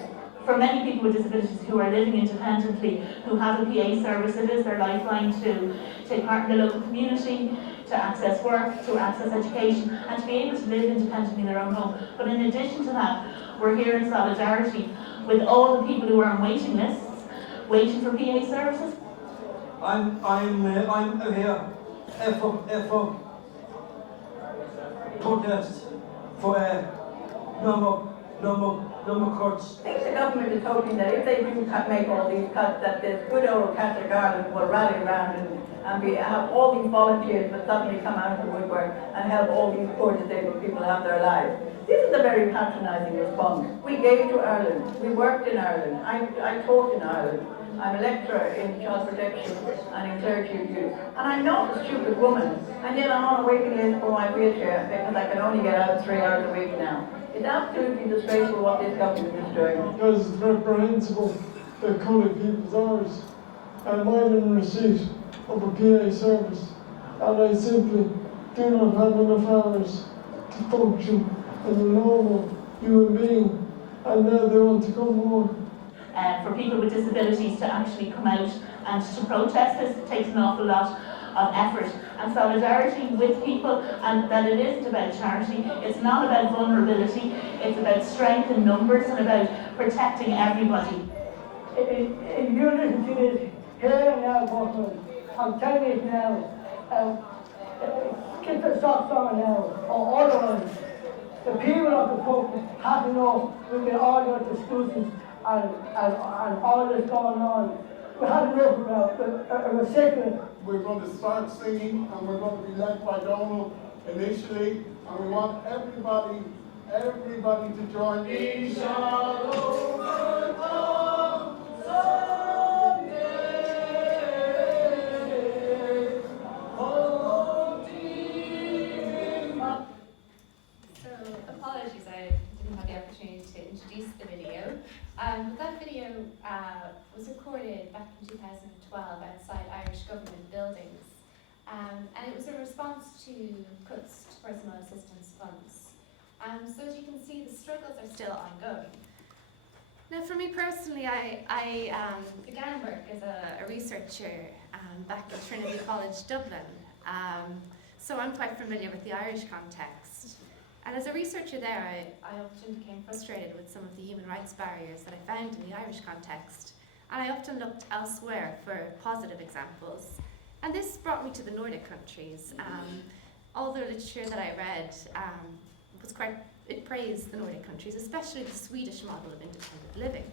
For many people with disabilities who are living independently, who have a PA service, it is their lifeline to take part in the local community, to access work, to access education, and to be able to live independently in their own home. But in addition to that, we're here in solidarity with all the people who are on waiting lists, waiting for PA services. I'm here for protest for no more cuts. I think the government is hoping that if they do make all these cuts, that this good old Catholic Ireland will rally around and have all these volunteers that suddenly come out of the woodwork and help all these poor disabled people have their lives. This is a very patronising response. We gave to Ireland. We worked in Ireland. I taught in Ireland. I'm a lecturer in child protection and in clergy abuse. And I'm not a stupid woman. And yet I'm on a waiting list for my wheelchair because I can only get out 3 hours a week now. It's absolutely disgraceful what this government is doing. Because it's reprehensible to colour people's hours. And I'm in receipt of a PA service, and I simply do not have enough hours to function as a normal human being, and now they want to come more. For people with disabilities to actually come out and to protest this, it takes an awful lot of effort and solidarity with people, and that it isn't about charity, it's not about vulnerability, it's about strength in numbers and about protecting everybody. If you listen to this here and now, Buckman, I'm telling you now, get the socks on now, or otherwise, the people of the pub have to know we've been all your discussions and all this going on. We had enough about it, we're sick of it. We're going to start singing, and we're going to be led by Donald initially, and we want everybody to join in. We shall overcome someday. Oh, dear. So, apologies, I didn't have the opportunity to introduce the video. That video was recorded back in 2012 outside Irish government buildings, and it was a response to cuts to personal assistance funds. So as you can see, the struggles are still ongoing. Now, for me personally, I began work as a researcher back at Trinity College Dublin, so I'm quite familiar with the Irish context. And as a researcher there, I often became frustrated with some of the human rights barriers that I found in the Irish context, and I often looked elsewhere for positive examples. And this brought me to the Nordic countries. All the literature that I read it praised the Nordic countries, especially the Swedish model of independent living,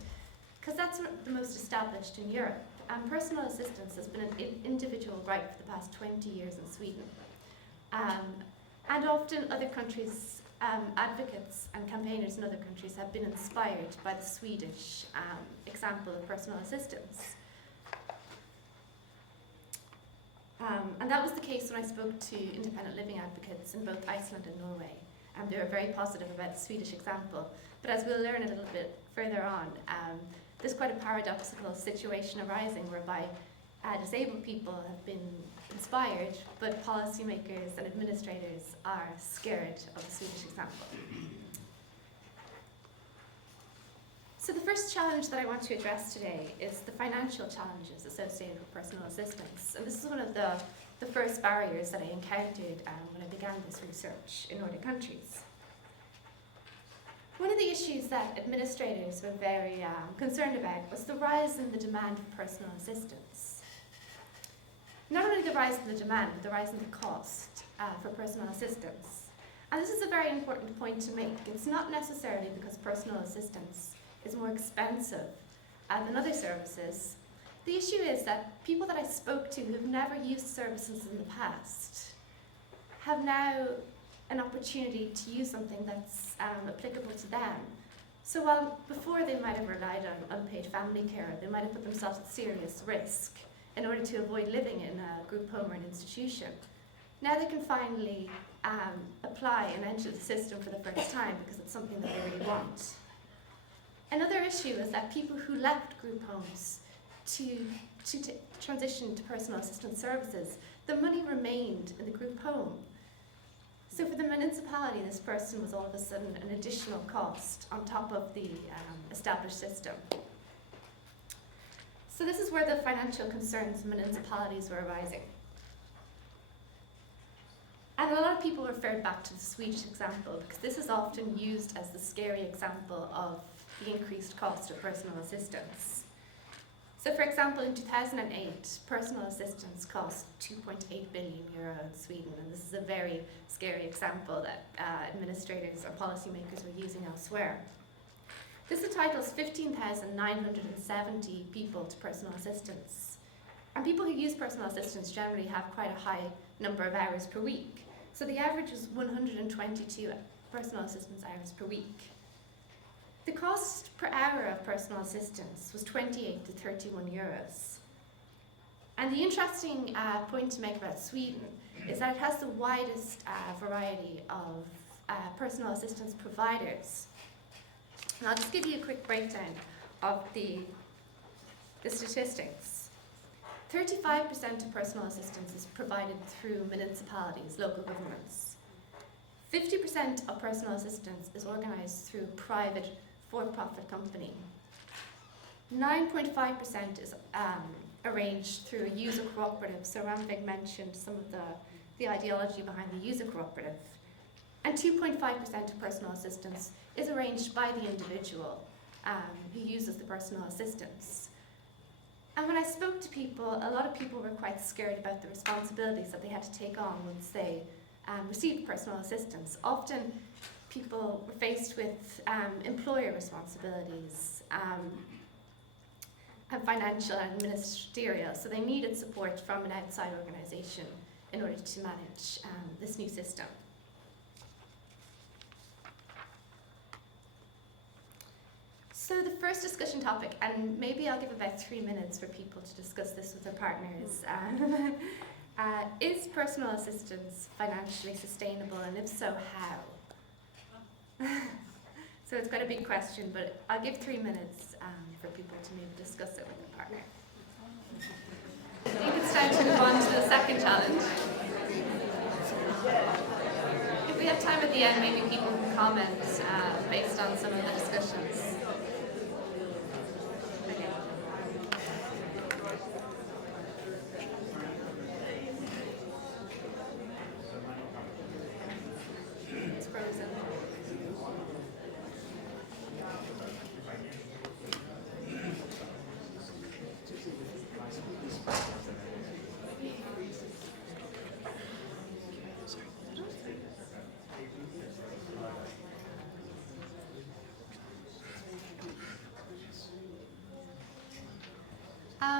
because that's the most established in Europe. And personal assistance has been an individual right for the past 20 years in Sweden. And often other countries, advocates and campaigners in other countries have been inspired by the Swedish example of personal assistance. And that was the case when I spoke to independent living advocates in both Iceland and Norway. And they were very positive about the Swedish example. But as we'll learn a little bit further on, there's quite a paradoxical situation arising whereby disabled people have been inspired, but policymakers and administrators are scared of the Swedish example. So the first challenge that I want to address today is the financial challenges associated with personal assistance. And this is one of the first barriers that I encountered when I began this research in Nordic countries. One of the issues that administrators were very concerned about was the rise in the demand for personal assistance. Not only the rise in the demand, but the rise in the cost for personal assistance. And this is a very important point to make. It's not necessarily because personal assistance is more expensive than other services. The issue is that people that I spoke to who've never used services in the past have now an opportunity to use something that's applicable to them. So while before they might have relied on unpaid family care, they might have put themselves at serious risk in order to avoid living in a group home or an institution. Now they can finally apply and enter the system for the first time because it's something that they really want. Another issue is that people who left group homes to transition to personal assistance services, the money remained in the group home. So for the municipality, this person was all of a sudden an additional cost on top of the established system. So this is where the financial concerns of municipalities were arising. And a lot of people referred back to the Swedish example because this is often used as the scary example of the increased cost of personal assistance. So for example, in 2008, personal assistance cost 2.8 billion euro in Sweden, and this is a very scary example that administrators or policymakers were using elsewhere. This entitles 15,970 people to personal assistance. And people who use personal assistance generally have quite a high number of hours per week. So the average is 122 personal assistance hours per week. The cost per hour of personal assistance was 28 to 31 euros. And the interesting point to make about Sweden is that it has the widest variety of personal assistance providers. And I'll just give you a quick breakdown of the statistics. 35% of personal assistance is provided through municipalities, local governments. 50% of personal assistance is organised through private for-profit company. 9.5% is arranged through a user cooperative. So Rannveig mentioned some of the ideology behind the user cooperative. And 2.5% of personal assistance is arranged by the individual who uses the personal assistance. And when I spoke to people, a lot of people were quite scared about the responsibilities that they had to take on once they received personal assistance. Often people were faced with employer responsibilities and financial and ministerial, so they needed support from an outside organisation in order to manage this new system. So the first discussion topic, and maybe I'll give about 3 minutes for people to discuss this with their partners, is personal assistance financially sustainable, and if so, how? So it's quite a big question, but I'll give 3 minutes for people to maybe discuss it with their partner. I think it's time to move on to the second challenge. If we have time at the end, maybe people can comment based on some of the discussions. It's frozen.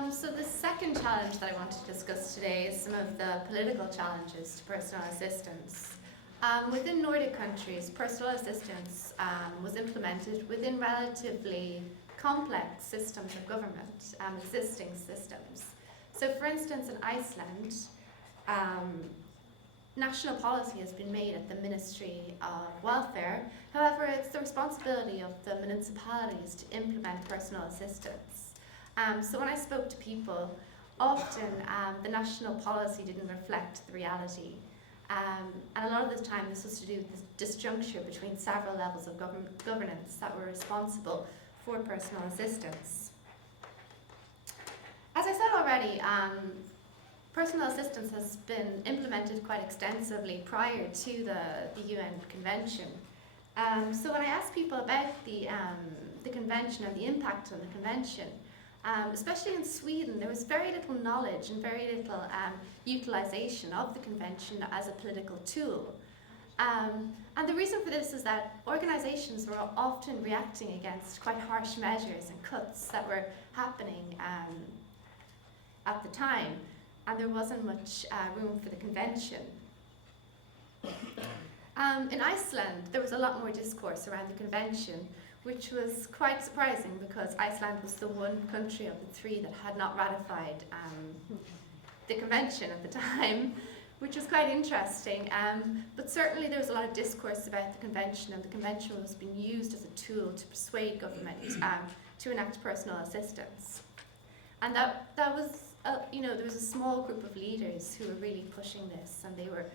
So the second challenge that I want to discuss today is some of the political challenges to personal assistance. Within Nordic countries, personal assistance was implemented within relatively complex systems of government, existing systems. So for instance, in Iceland, national policy has been made at the Ministry of Welfare. However, it's the responsibility of the municipalities to implement personal assistance. So when I spoke to people, often the national policy didn't reflect the reality. And a lot of the time this was to do with the disjuncture between several levels of governance that were responsible for personal assistance. As I said already, personal assistance has been implemented quite extensively prior to the UN Convention. So when I asked people about the convention and the impact on the convention, especially in Sweden, there was very little knowledge and very little utilization of the convention as a political tool. And the reason for this is that organizations were often reacting against quite harsh measures and cuts that were happening at the time, and there wasn't much room for the convention. In Iceland, there was a lot more discourse around the convention, which was quite surprising because Iceland was the one country of the 3 that had not ratified the convention at the time, which was quite interesting. But certainly there was a lot of discourse about the convention, and the convention was being used as a tool to persuade government to enact personal assistance. And that was, there was a small group of leaders who were really pushing this, and they were,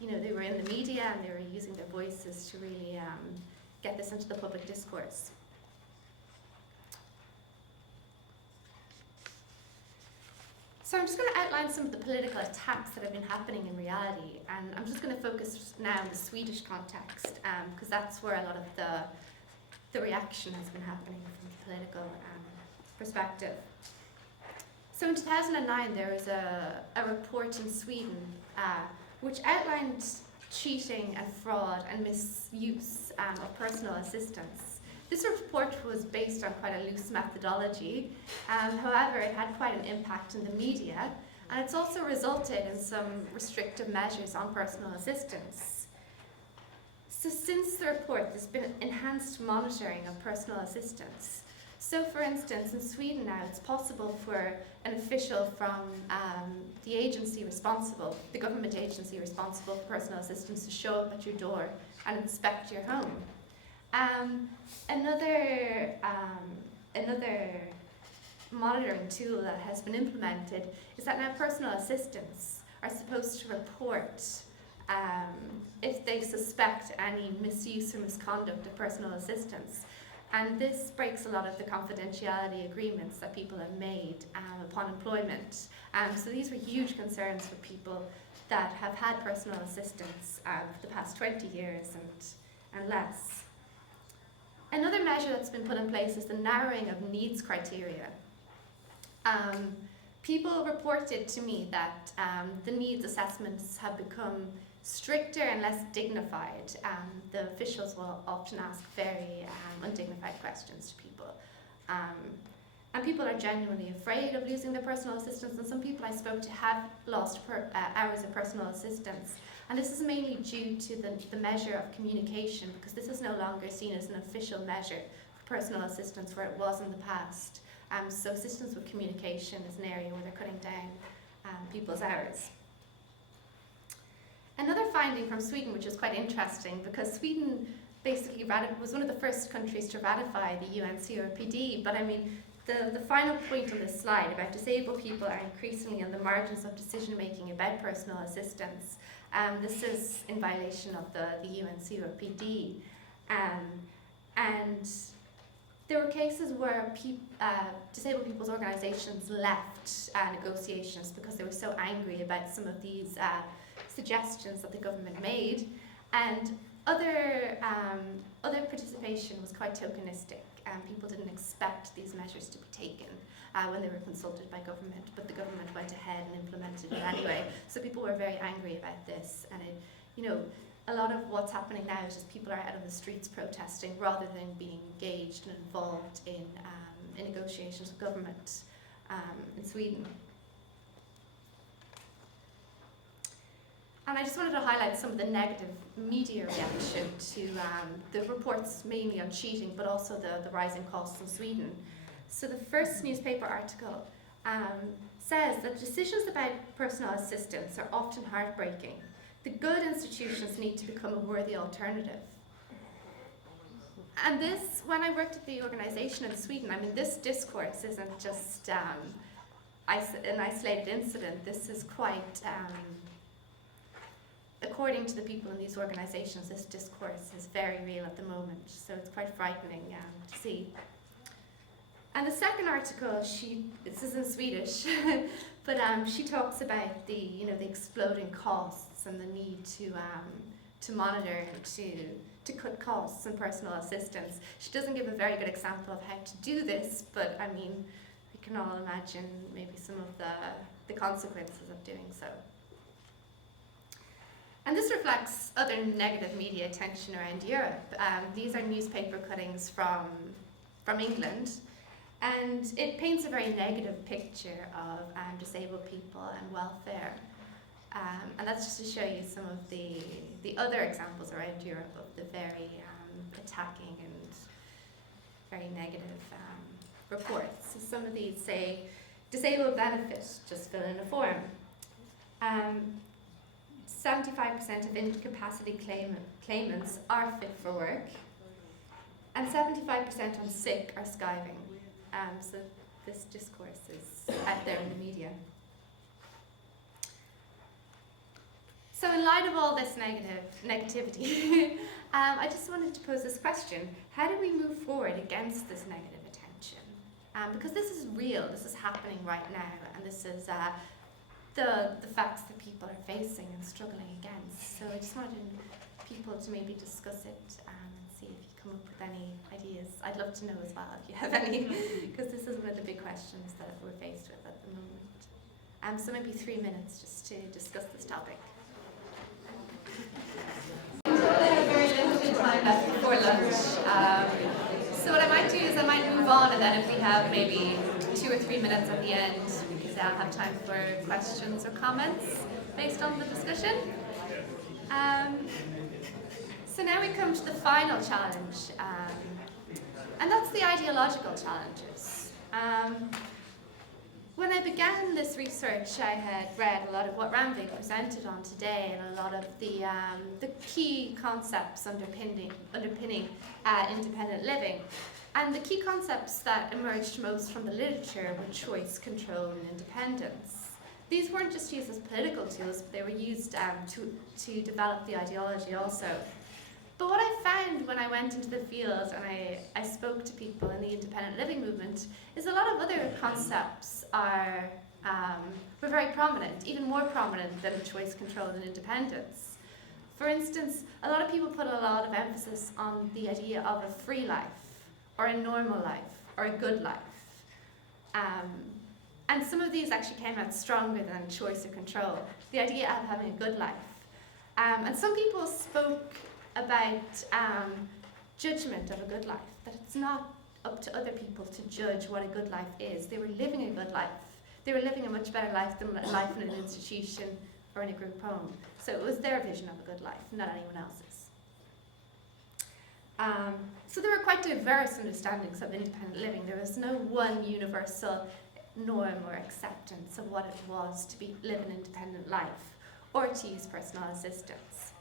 they were in the media and they were using their voices to really get this into the public discourse. So I'm just going to outline some of the political attacks that have been happening in reality, and I'm just going to focus now on the Swedish context, because that's where a lot of the reaction has been happening from the political perspective. So in 2009 there was a report in Sweden which outlined cheating and fraud and misuse of personal assistance. This report was based on quite a loose methodology, however it had quite an impact in the media, and it's also resulted in some restrictive measures on personal assistance. So since the report, there's been enhanced monitoring of personal assistance. So for instance, in Sweden now, it's possible for an official from the agency responsible, the government agency responsible for personal assistance, to show up at your door and inspect your home. Another monitoring tool that has been implemented is that now personal assistants are supposed to report if they suspect any misuse or misconduct of personal assistants. And this breaks a lot of the confidentiality agreements that people have made upon employment. So these were huge concerns for people that have had personal assistants for the past 20 years and less. Another measure that's been put in place is the narrowing of needs criteria. People reported to me that the needs assessments have become stricter and less dignified. The officials will often ask very undignified questions to people. And people are genuinely afraid of losing their personal assistance, and some people I spoke to have lost hours of personal assistance. And this is mainly due to the measure of communication, because this is no longer seen as an official measure for personal assistance where it was in the past. So assistance with communication is an area where they're cutting down people's hours. Another finding from Sweden, which is quite interesting, because Sweden basically was one of the first countries to ratify the UN CRPD, but I mean, the final point on this slide about disabled people are increasingly on the margins of decision making about personal assistance. This is in violation of the UN CRPD. And there were cases where disabled people's organisations left negotiations because they were so angry about some of these suggestions that the government made, and other participation was quite tokenistic. People didn't expect these measures to be taken when they were consulted by government, but the government went ahead and implemented it anyway. So people were very angry about this, and a lot of what's happening now is just people are out on the streets protesting rather than being engaged and involved in negotiations with government in Sweden. And I just wanted to highlight some of the negative media reaction to the reports mainly on cheating, but also the rising costs in Sweden. So the first newspaper article says that decisions about personal assistance are often heartbreaking. The good institutions need to become a worthy alternative. And this, when I worked at the organisation in Sweden, I mean, this discourse isn't just an isolated incident. This is quite... according to the people in these organisations, this discourse is very real at the moment, so it's quite frightening to see. And the second article, this is in Swedish, but she talks about the exploding costs and the need to monitor and to cut costs in personal assistance. She doesn't give a very good example of how to do this, but I mean, we can all imagine maybe some of the consequences of doing so. And this reflects other negative media attention around Europe. These are newspaper cuttings from England, and it paints a very negative picture of disabled people and welfare. And that's just to show you some of the other examples around Europe of the very attacking and very negative reports. So some of these say, disabled benefit, just fill in a form. 75% of incapacity claimants are fit for work, and 75% on sick are skiving. So this discourse is out there in the media. So in light of all this negativity, I just wanted to pose this question. How do we move forward against this negative attention? Because this is real, this is happening right now, and this is the facts that people are facing and struggling against. So I just wanted people to maybe discuss it and see if you come up with any ideas. I'd love to know as well if you have any, because this is one of the big questions that we're faced with at the moment. So maybe 3 minutes just to discuss this topic. We have very limited time left before lunch. So what I might do is I might move on, and then if we have maybe 2 or 3 minutes at the end, I'll have time for questions or comments based on the discussion. So now we come to the final challenge, and that's the ideological challenges. When I began this research, I had read a lot of what Rannveig presented on today and a lot of the key concepts underpinning independent living. And the key concepts that emerged most from the literature were choice, control, and independence. These weren't just used as political tools, but they were used to develop the ideology also. But what I found when I went into the field and I spoke to people in the independent living movement is a lot of other concepts were very prominent, even more prominent than choice, control, and independence. For instance, a lot of people put a lot of emphasis on the idea of a free life, or a normal life, or a good life. And some of these actually came out stronger than choice or control, the idea of having a good life. And some people spoke about judgment of a good life, that it's not up to other people to judge what a good life is. They were living a good life. They were living a much better life than life in an institution or in a group home. So it was their vision of a good life, not anyone else's. So there were quite diverse understandings of independent living. There was no one universal norm or acceptance of what it was to live an independent life or to use personal assistance.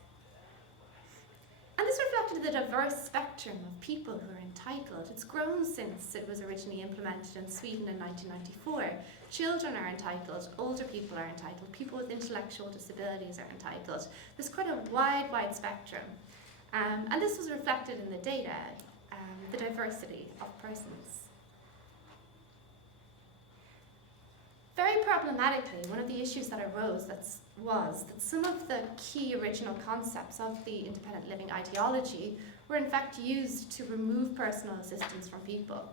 And this reflected the diverse spectrum of people who are entitled. It's grown since it was originally implemented in Sweden in 1994. Children are entitled, older people are entitled, people with intellectual disabilities are entitled. There's quite a wide spectrum. And this was reflected in the data, the diversity of persons. Very problematically, one of the issues that arose was that some of the key original concepts of the independent living ideology were in fact used to remove personal assistance from people.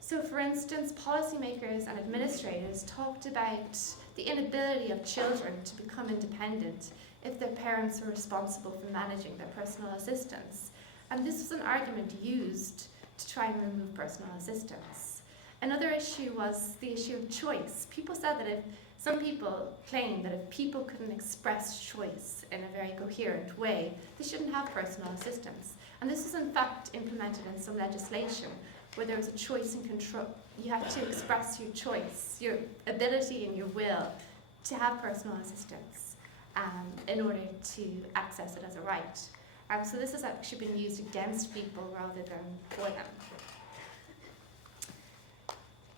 So for instance, policymakers and administrators talked about the inability of children to become independent if their parents were responsible for managing their personal assistance. And this was an argument used to try and remove personal assistance. Another issue was the issue of choice. People said that some people claimed that if people couldn't express choice in a very coherent way, they shouldn't have personal assistance. And this was in fact implemented in some legislation where there was a choice and control. You had to express your choice, your ability and your will to have personal assistance in order to access it as a right. So this has actually been used against people rather than for them.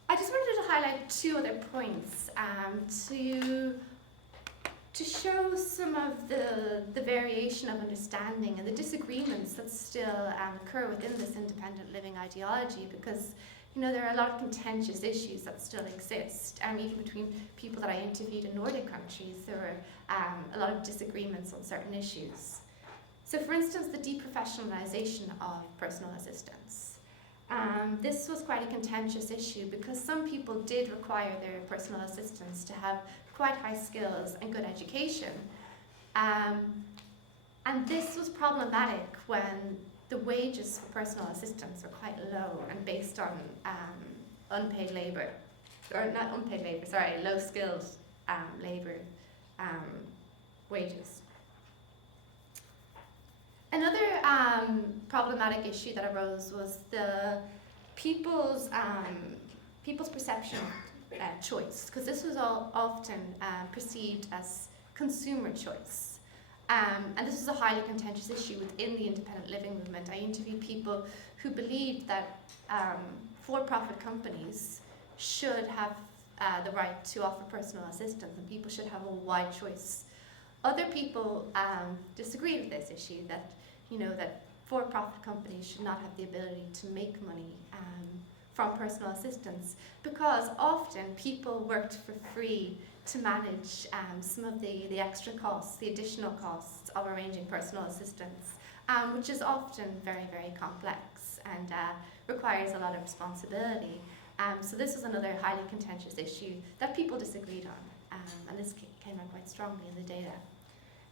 I just wanted to highlight two other points to show some of the variation of understanding and the disagreements that still occur within this independent living ideology, because there are a lot of contentious issues that still exist. Even between people that I interviewed in Nordic countries, there were a lot of disagreements on certain issues. So for instance, the deprofessionalization of personal assistance. This was quite a contentious issue because some people did require their personal assistants to have quite high skills and good education. And this was problematic when the wages for personal assistants are quite low and based on unpaid labor, or not unpaid labor, sorry, low-skilled labor wages. Another problematic issue that arose was the people's perception of choice, because this was often perceived as consumer choice. And this was a highly contentious issue within the independent living movement. I interviewed people who believed that for-profit companies should have the right to offer personal assistance and people should have a wide choice. Other people disagreed with this issue, that that for-profit companies should not have the ability to make money from personal assistance, because often people worked for free to manage some of the extra costs, the additional costs of arranging personal assistance, which is often very, very complex and requires a lot of responsibility. So this was another highly contentious issue that people disagreed on, and this came out quite strongly in the data.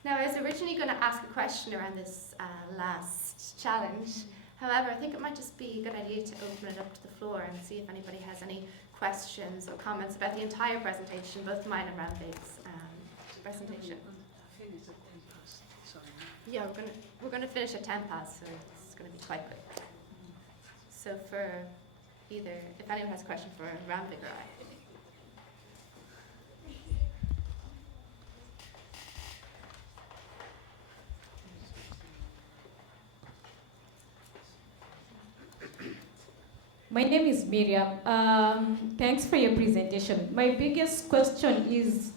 Now, I was originally going to ask a question around this last challenge. However, I think it might just be a good idea to open it up to the floor and see if anybody has any questions or comments about the entire presentation, both mine and Rannveig's presentation. Yeah, we're going to finish at 10 past, so it's going to be quite quick. So for either, if anyone has a question for Rannveig or I. My name is Miriam. Thanks for your presentation. My biggest question is,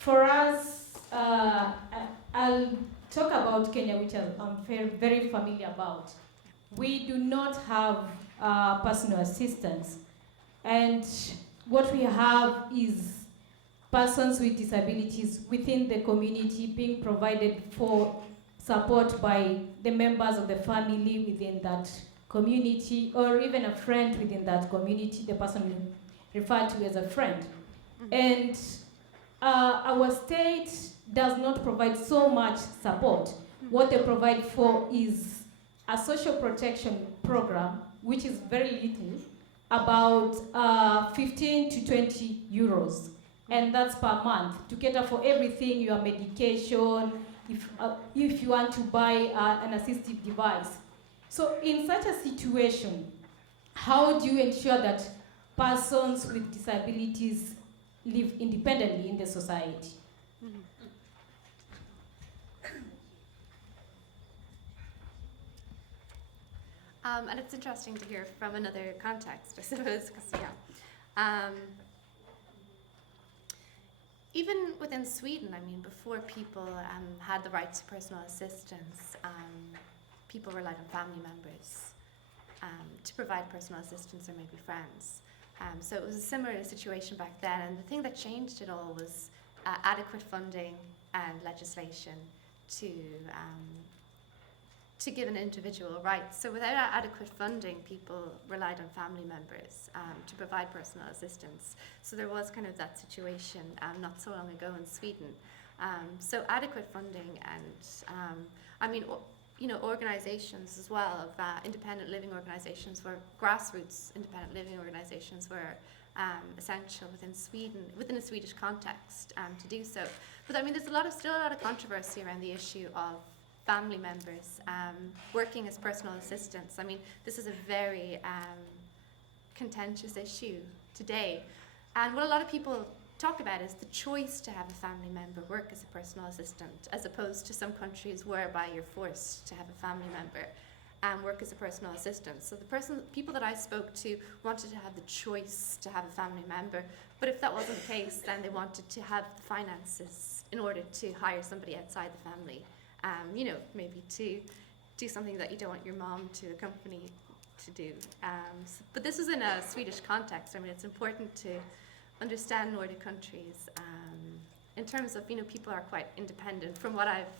for us, I'll talk about Kenya, which I'm very familiar about. We do not have personal assistants, and what we have is persons with disabilities within the community being provided for support by the members of the family within that community, or even a friend within that community, the person referred to as a friend. And our state does not provide so much support. What they provide for is a social protection program, which is very little, about 15 to 20 euros. And that's per month to cater for everything, your medication, if you want to buy an assistive device. So in such a situation, how do you ensure that persons with disabilities live independently in the society? And it's interesting to hear from another context, I suppose, because even within Sweden, I mean, before people had the right to personal assistance, people relied on family members to provide personal assistance, or maybe friends. So it was a similar situation back then, and the thing that changed it all was adequate funding and legislation to give an individual rights. So without adequate funding, people relied on family members to provide personal assistance. So there was kind of that situation not so long ago in Sweden. So adequate funding and, I mean, organizations as well, of independent living organizations, were grassroots independent living organizations were essential within Sweden, within a Swedish context, to do so. But I mean, there's still a lot of controversy around the issue of family members working as personal assistants. I mean, this is a very contentious issue today. And what a lot of people talk about is the choice to have a family member work as a personal assistant, as opposed to some countries whereby you're forced to have a family member work as a personal assistant. So people that I spoke to wanted to have the choice to have a family member, but if that wasn't the case, then they wanted to have the finances in order to hire somebody outside the family. Maybe to do something that you don't want your mom to accompany to do. But this is in a Swedish context. I mean, it's important to understand Nordic countries in terms of, people are quite independent from what I've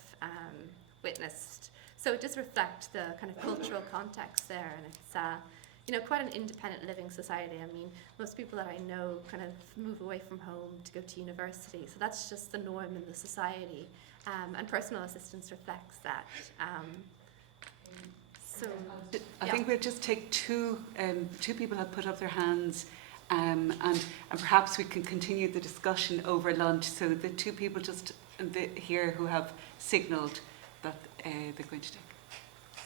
witnessed. So it does reflect the kind of cultural context there, and it's quite an independent living society. I mean, most people that I know kind of move away from home to go to university, so that's just the norm in the society. And personal assistance reflects that. I think we'll just take two people have put up their hands, and perhaps we can continue the discussion over lunch. So the two people just here who have signalled that they're going to take.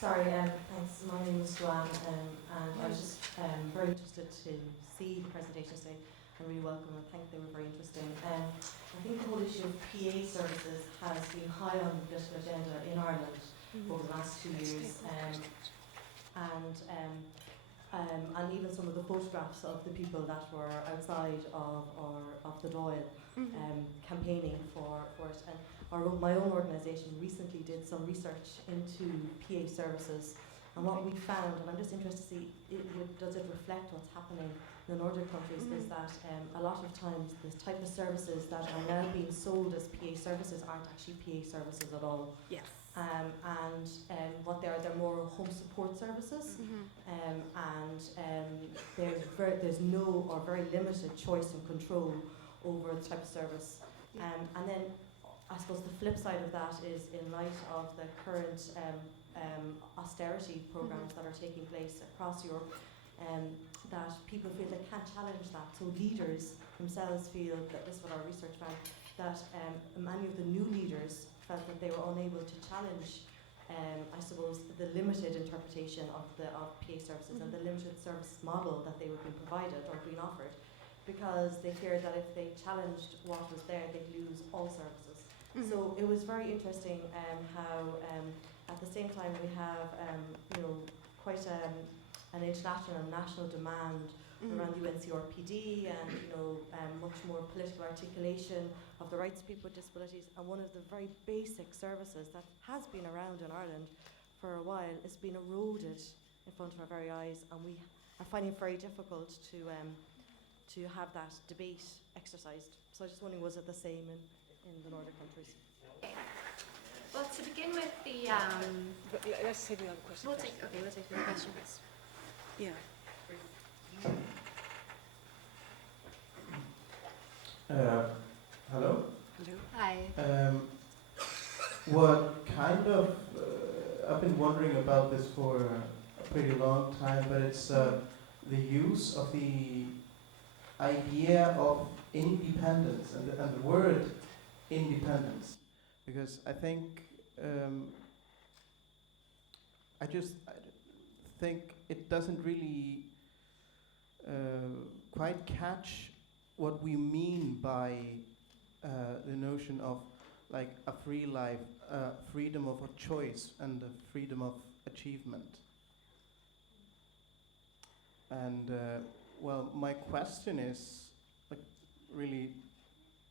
Sorry, thanks. My name is Joanne, and I was just very interested to see the presentations today. I really welcome them. I think they were very interesting. I think the whole issue of PA services has been high on the political agenda in Ireland over the last 2 years. And even some of the photographs of the people that were outside of the Dáil campaigning for it. And my own organisation recently did some research into PA services, and what we found, and I'm just interested to see, does it reflect what's happening in the Nordic countries, is that a lot of times the type of services that are now being sold as PA services aren't actually PA services at all. Yes. What they're more home support services, there's no or very limited choice and control over the type of service. And then I suppose the flip side of that is, in light of the current austerity programs that are taking place across Europe, that people feel they can't challenge that. So leaders themselves feel that, this is what our research found, that many of the new leaders felt that they were unable to challenge, I suppose, the limited interpretation of PA services and the limited service model that they were being provided or being offered, because they feared that if they challenged what was there, they'd lose all services. So it was very interesting how, at the same time, we have quite an international and national demand around the UNCRPD and much more political articulation of the rights of people with disabilities. And one of the very basic services that has been around in Ireland for a while is being eroded in front of our very eyes, and we are finding it very difficult to have that debate exercised. So I was just wondering, was it the same in the Nordic countries? Well, to begin with the let's take the other question. we'll take the question first. Yeah. Hello? Hello. Hi. What kind of, I've been wondering about this for a pretty long time, but it's the use of the idea of independence and the word independence. Because I think, I think it doesn't really quite catch what we mean by the notion of like a free life, freedom of a choice and the freedom of achievement. And well, my question is, like, really,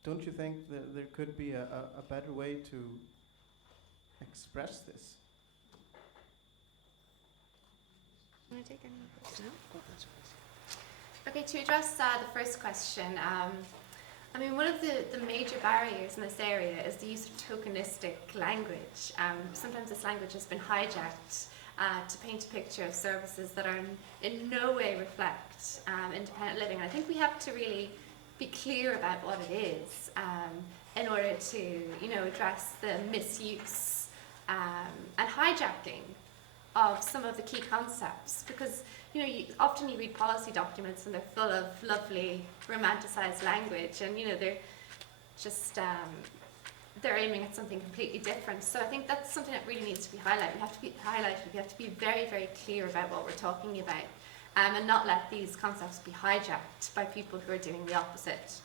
don't you think that there could be a better way to express this? Want to take any questions? Okay, to address the first question, I mean, one of the major barriers in this area is the use of tokenistic language. Sometimes this language has been hijacked to paint a picture of services that are in no way reflect independent living. And I think we have to really be clear about what it is in order to, address the misuse and hijacking of some of the key concepts, because often you read policy documents and they're full of lovely romanticized language, and they're just they're aiming at something completely different. So I think that's something that really needs to be highlighted. We have to be very, very clear about what we're talking about, and not let these concepts be hijacked by people who are doing the opposite.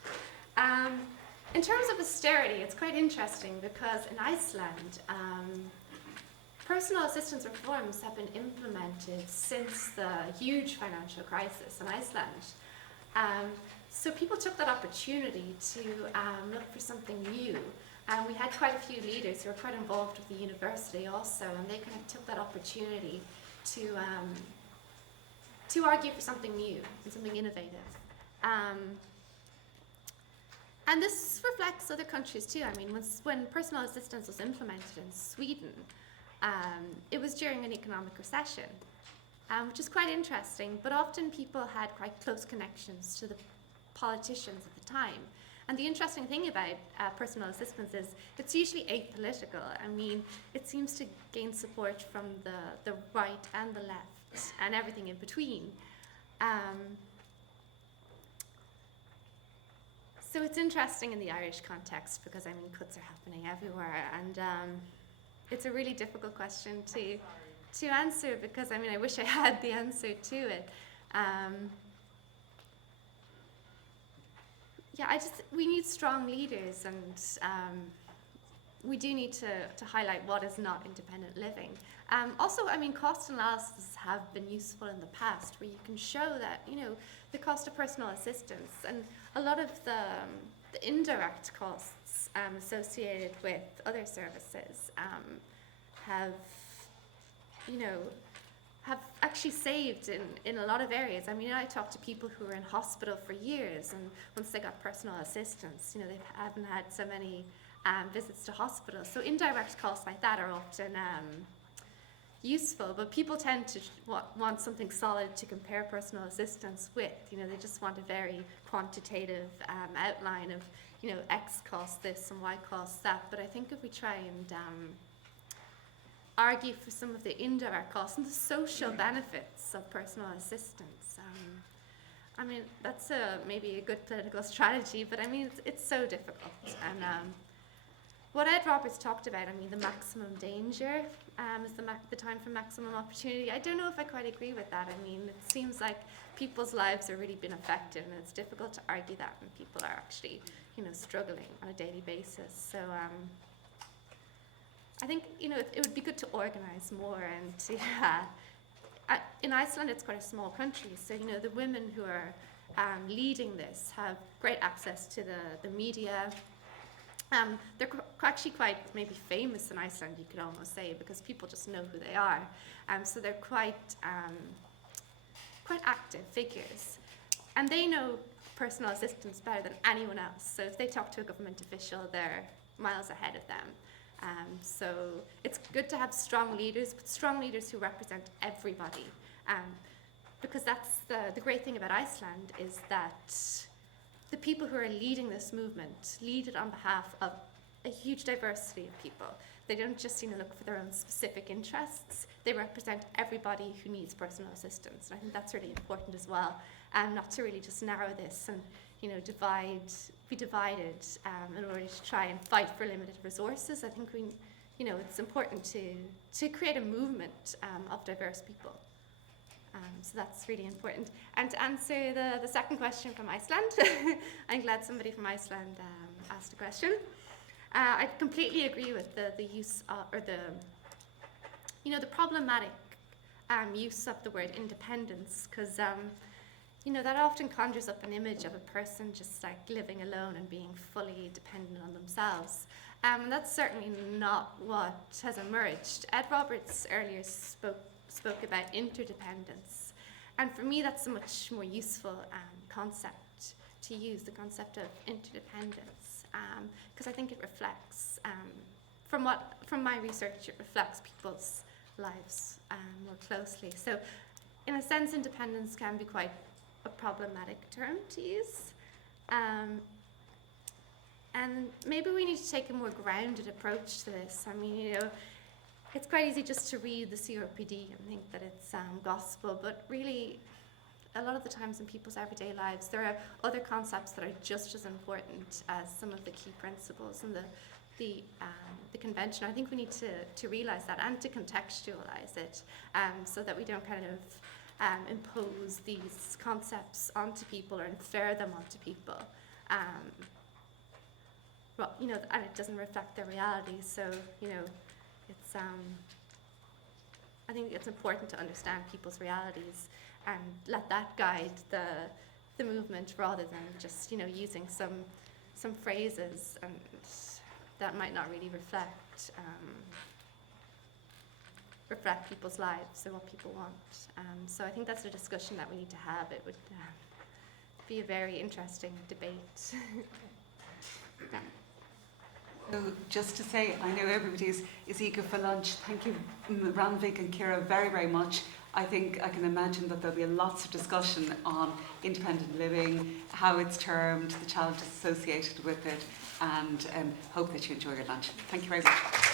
In terms of austerity, it's quite interesting because in Iceland, personal assistance reforms have been implemented since the huge financial crisis in Iceland. So people took that opportunity to look for something new. And we had quite a few leaders who were quite involved with the university also, and they kind of took that opportunity to argue for something new and something innovative. And this reflects other countries too. I mean, when personal assistance was implemented in Sweden, it was during an economic recession, which is quite interesting, but often people had quite close connections to the politicians at the time. And the interesting thing about personal assistance is it's usually apolitical. I mean, it seems to gain support from the right and the left and everything in between. So it's interesting in the Irish context because, I mean, cuts are happening everywhere, and it's a really difficult question to answer because, I mean, I wish I had the answer to it. We need strong leaders, and we do need to highlight what is not independent living. Also, I mean, cost analysis have been useful in the past, where you can show that, the cost of personal assistance and a lot of the indirect costs associated with other services have actually saved in a lot of areas. I mean, I talk to people who were in hospital for years, and once they got personal assistance, they haven't had so many visits to hospital. So indirect costs like that are often useful, but people tend to want something solid to compare personal assistance with. They just want a very quantitative outline of, X costs this and Y costs that. But I think if we try and argue for some of the indirect costs and the social benefits of personal assistance, I mean, that's maybe a good political strategy, but I mean, it's so difficult. And what Ed Roberts talked about, I mean, the maximum danger is the time for maximum opportunity. I don't know if I quite agree with that. I mean, it seems like people's lives have really been affected, and it's difficult to argue that when people are actually, struggling on a daily basis. So I think, it would be good to organise more and to in Iceland, it's quite a small country, so the women who are leading this have great access to the media. They're actually quite maybe famous in Iceland, you could almost say, because people just know who they are. So they're quite active figures. And they know personal assistance better than anyone else. So if they talk to a government official, they're miles ahead of them. So it's good to have strong leaders, but strong leaders who represent everybody. Because that's the great thing about Iceland is that the people who are leading this movement lead it on behalf of a huge diversity of people. They don't just look for their own specific interests. They represent everybody who needs personal assistance. And I think that's really important as well. Not to really just narrow this and be divided in order to try and fight for limited resources. I think it's important to create a movement of diverse people. So that's really important. And to answer the second question from Iceland, I'm glad somebody from Iceland asked a question. I completely agree with the use of, or the problematic use of the word independence, because that often conjures up an image of a person just like living alone and being fully dependent on themselves. And that's certainly not what has emerged. Ed Roberts earlier spoke about interdependence. And for me, that's a much more useful concept to use, the concept of interdependence, because I think it reflects, from my research, it reflects people's lives more closely. So in a sense, independence can be quite a problematic term to use. And maybe we need to take a more grounded approach to this. I mean, it's quite easy just to read the CRPD and think that it's gospel, but really, a lot of the times in people's everyday lives, there are other concepts that are just as important as some of the key principles in the convention. I think we need to realize that and to contextualize it, so that we don't kind of impose these concepts onto people or infer them onto people. And it doesn't reflect their reality. So, it's I think it's important to understand people's realities and let that guide the movement rather than just using some phrases and that might not really reflect people's lives or what people want. So I think that's a discussion that we need to have. It would be a very interesting debate. Yeah. So just to say, I know everybody is eager for lunch. Thank you, Rannveig and Ciara, very, very much. I think I can imagine that there'll be lots of discussion on independent living, how it's termed, the challenges associated with it, and hope that you enjoy your lunch. Thank you very much.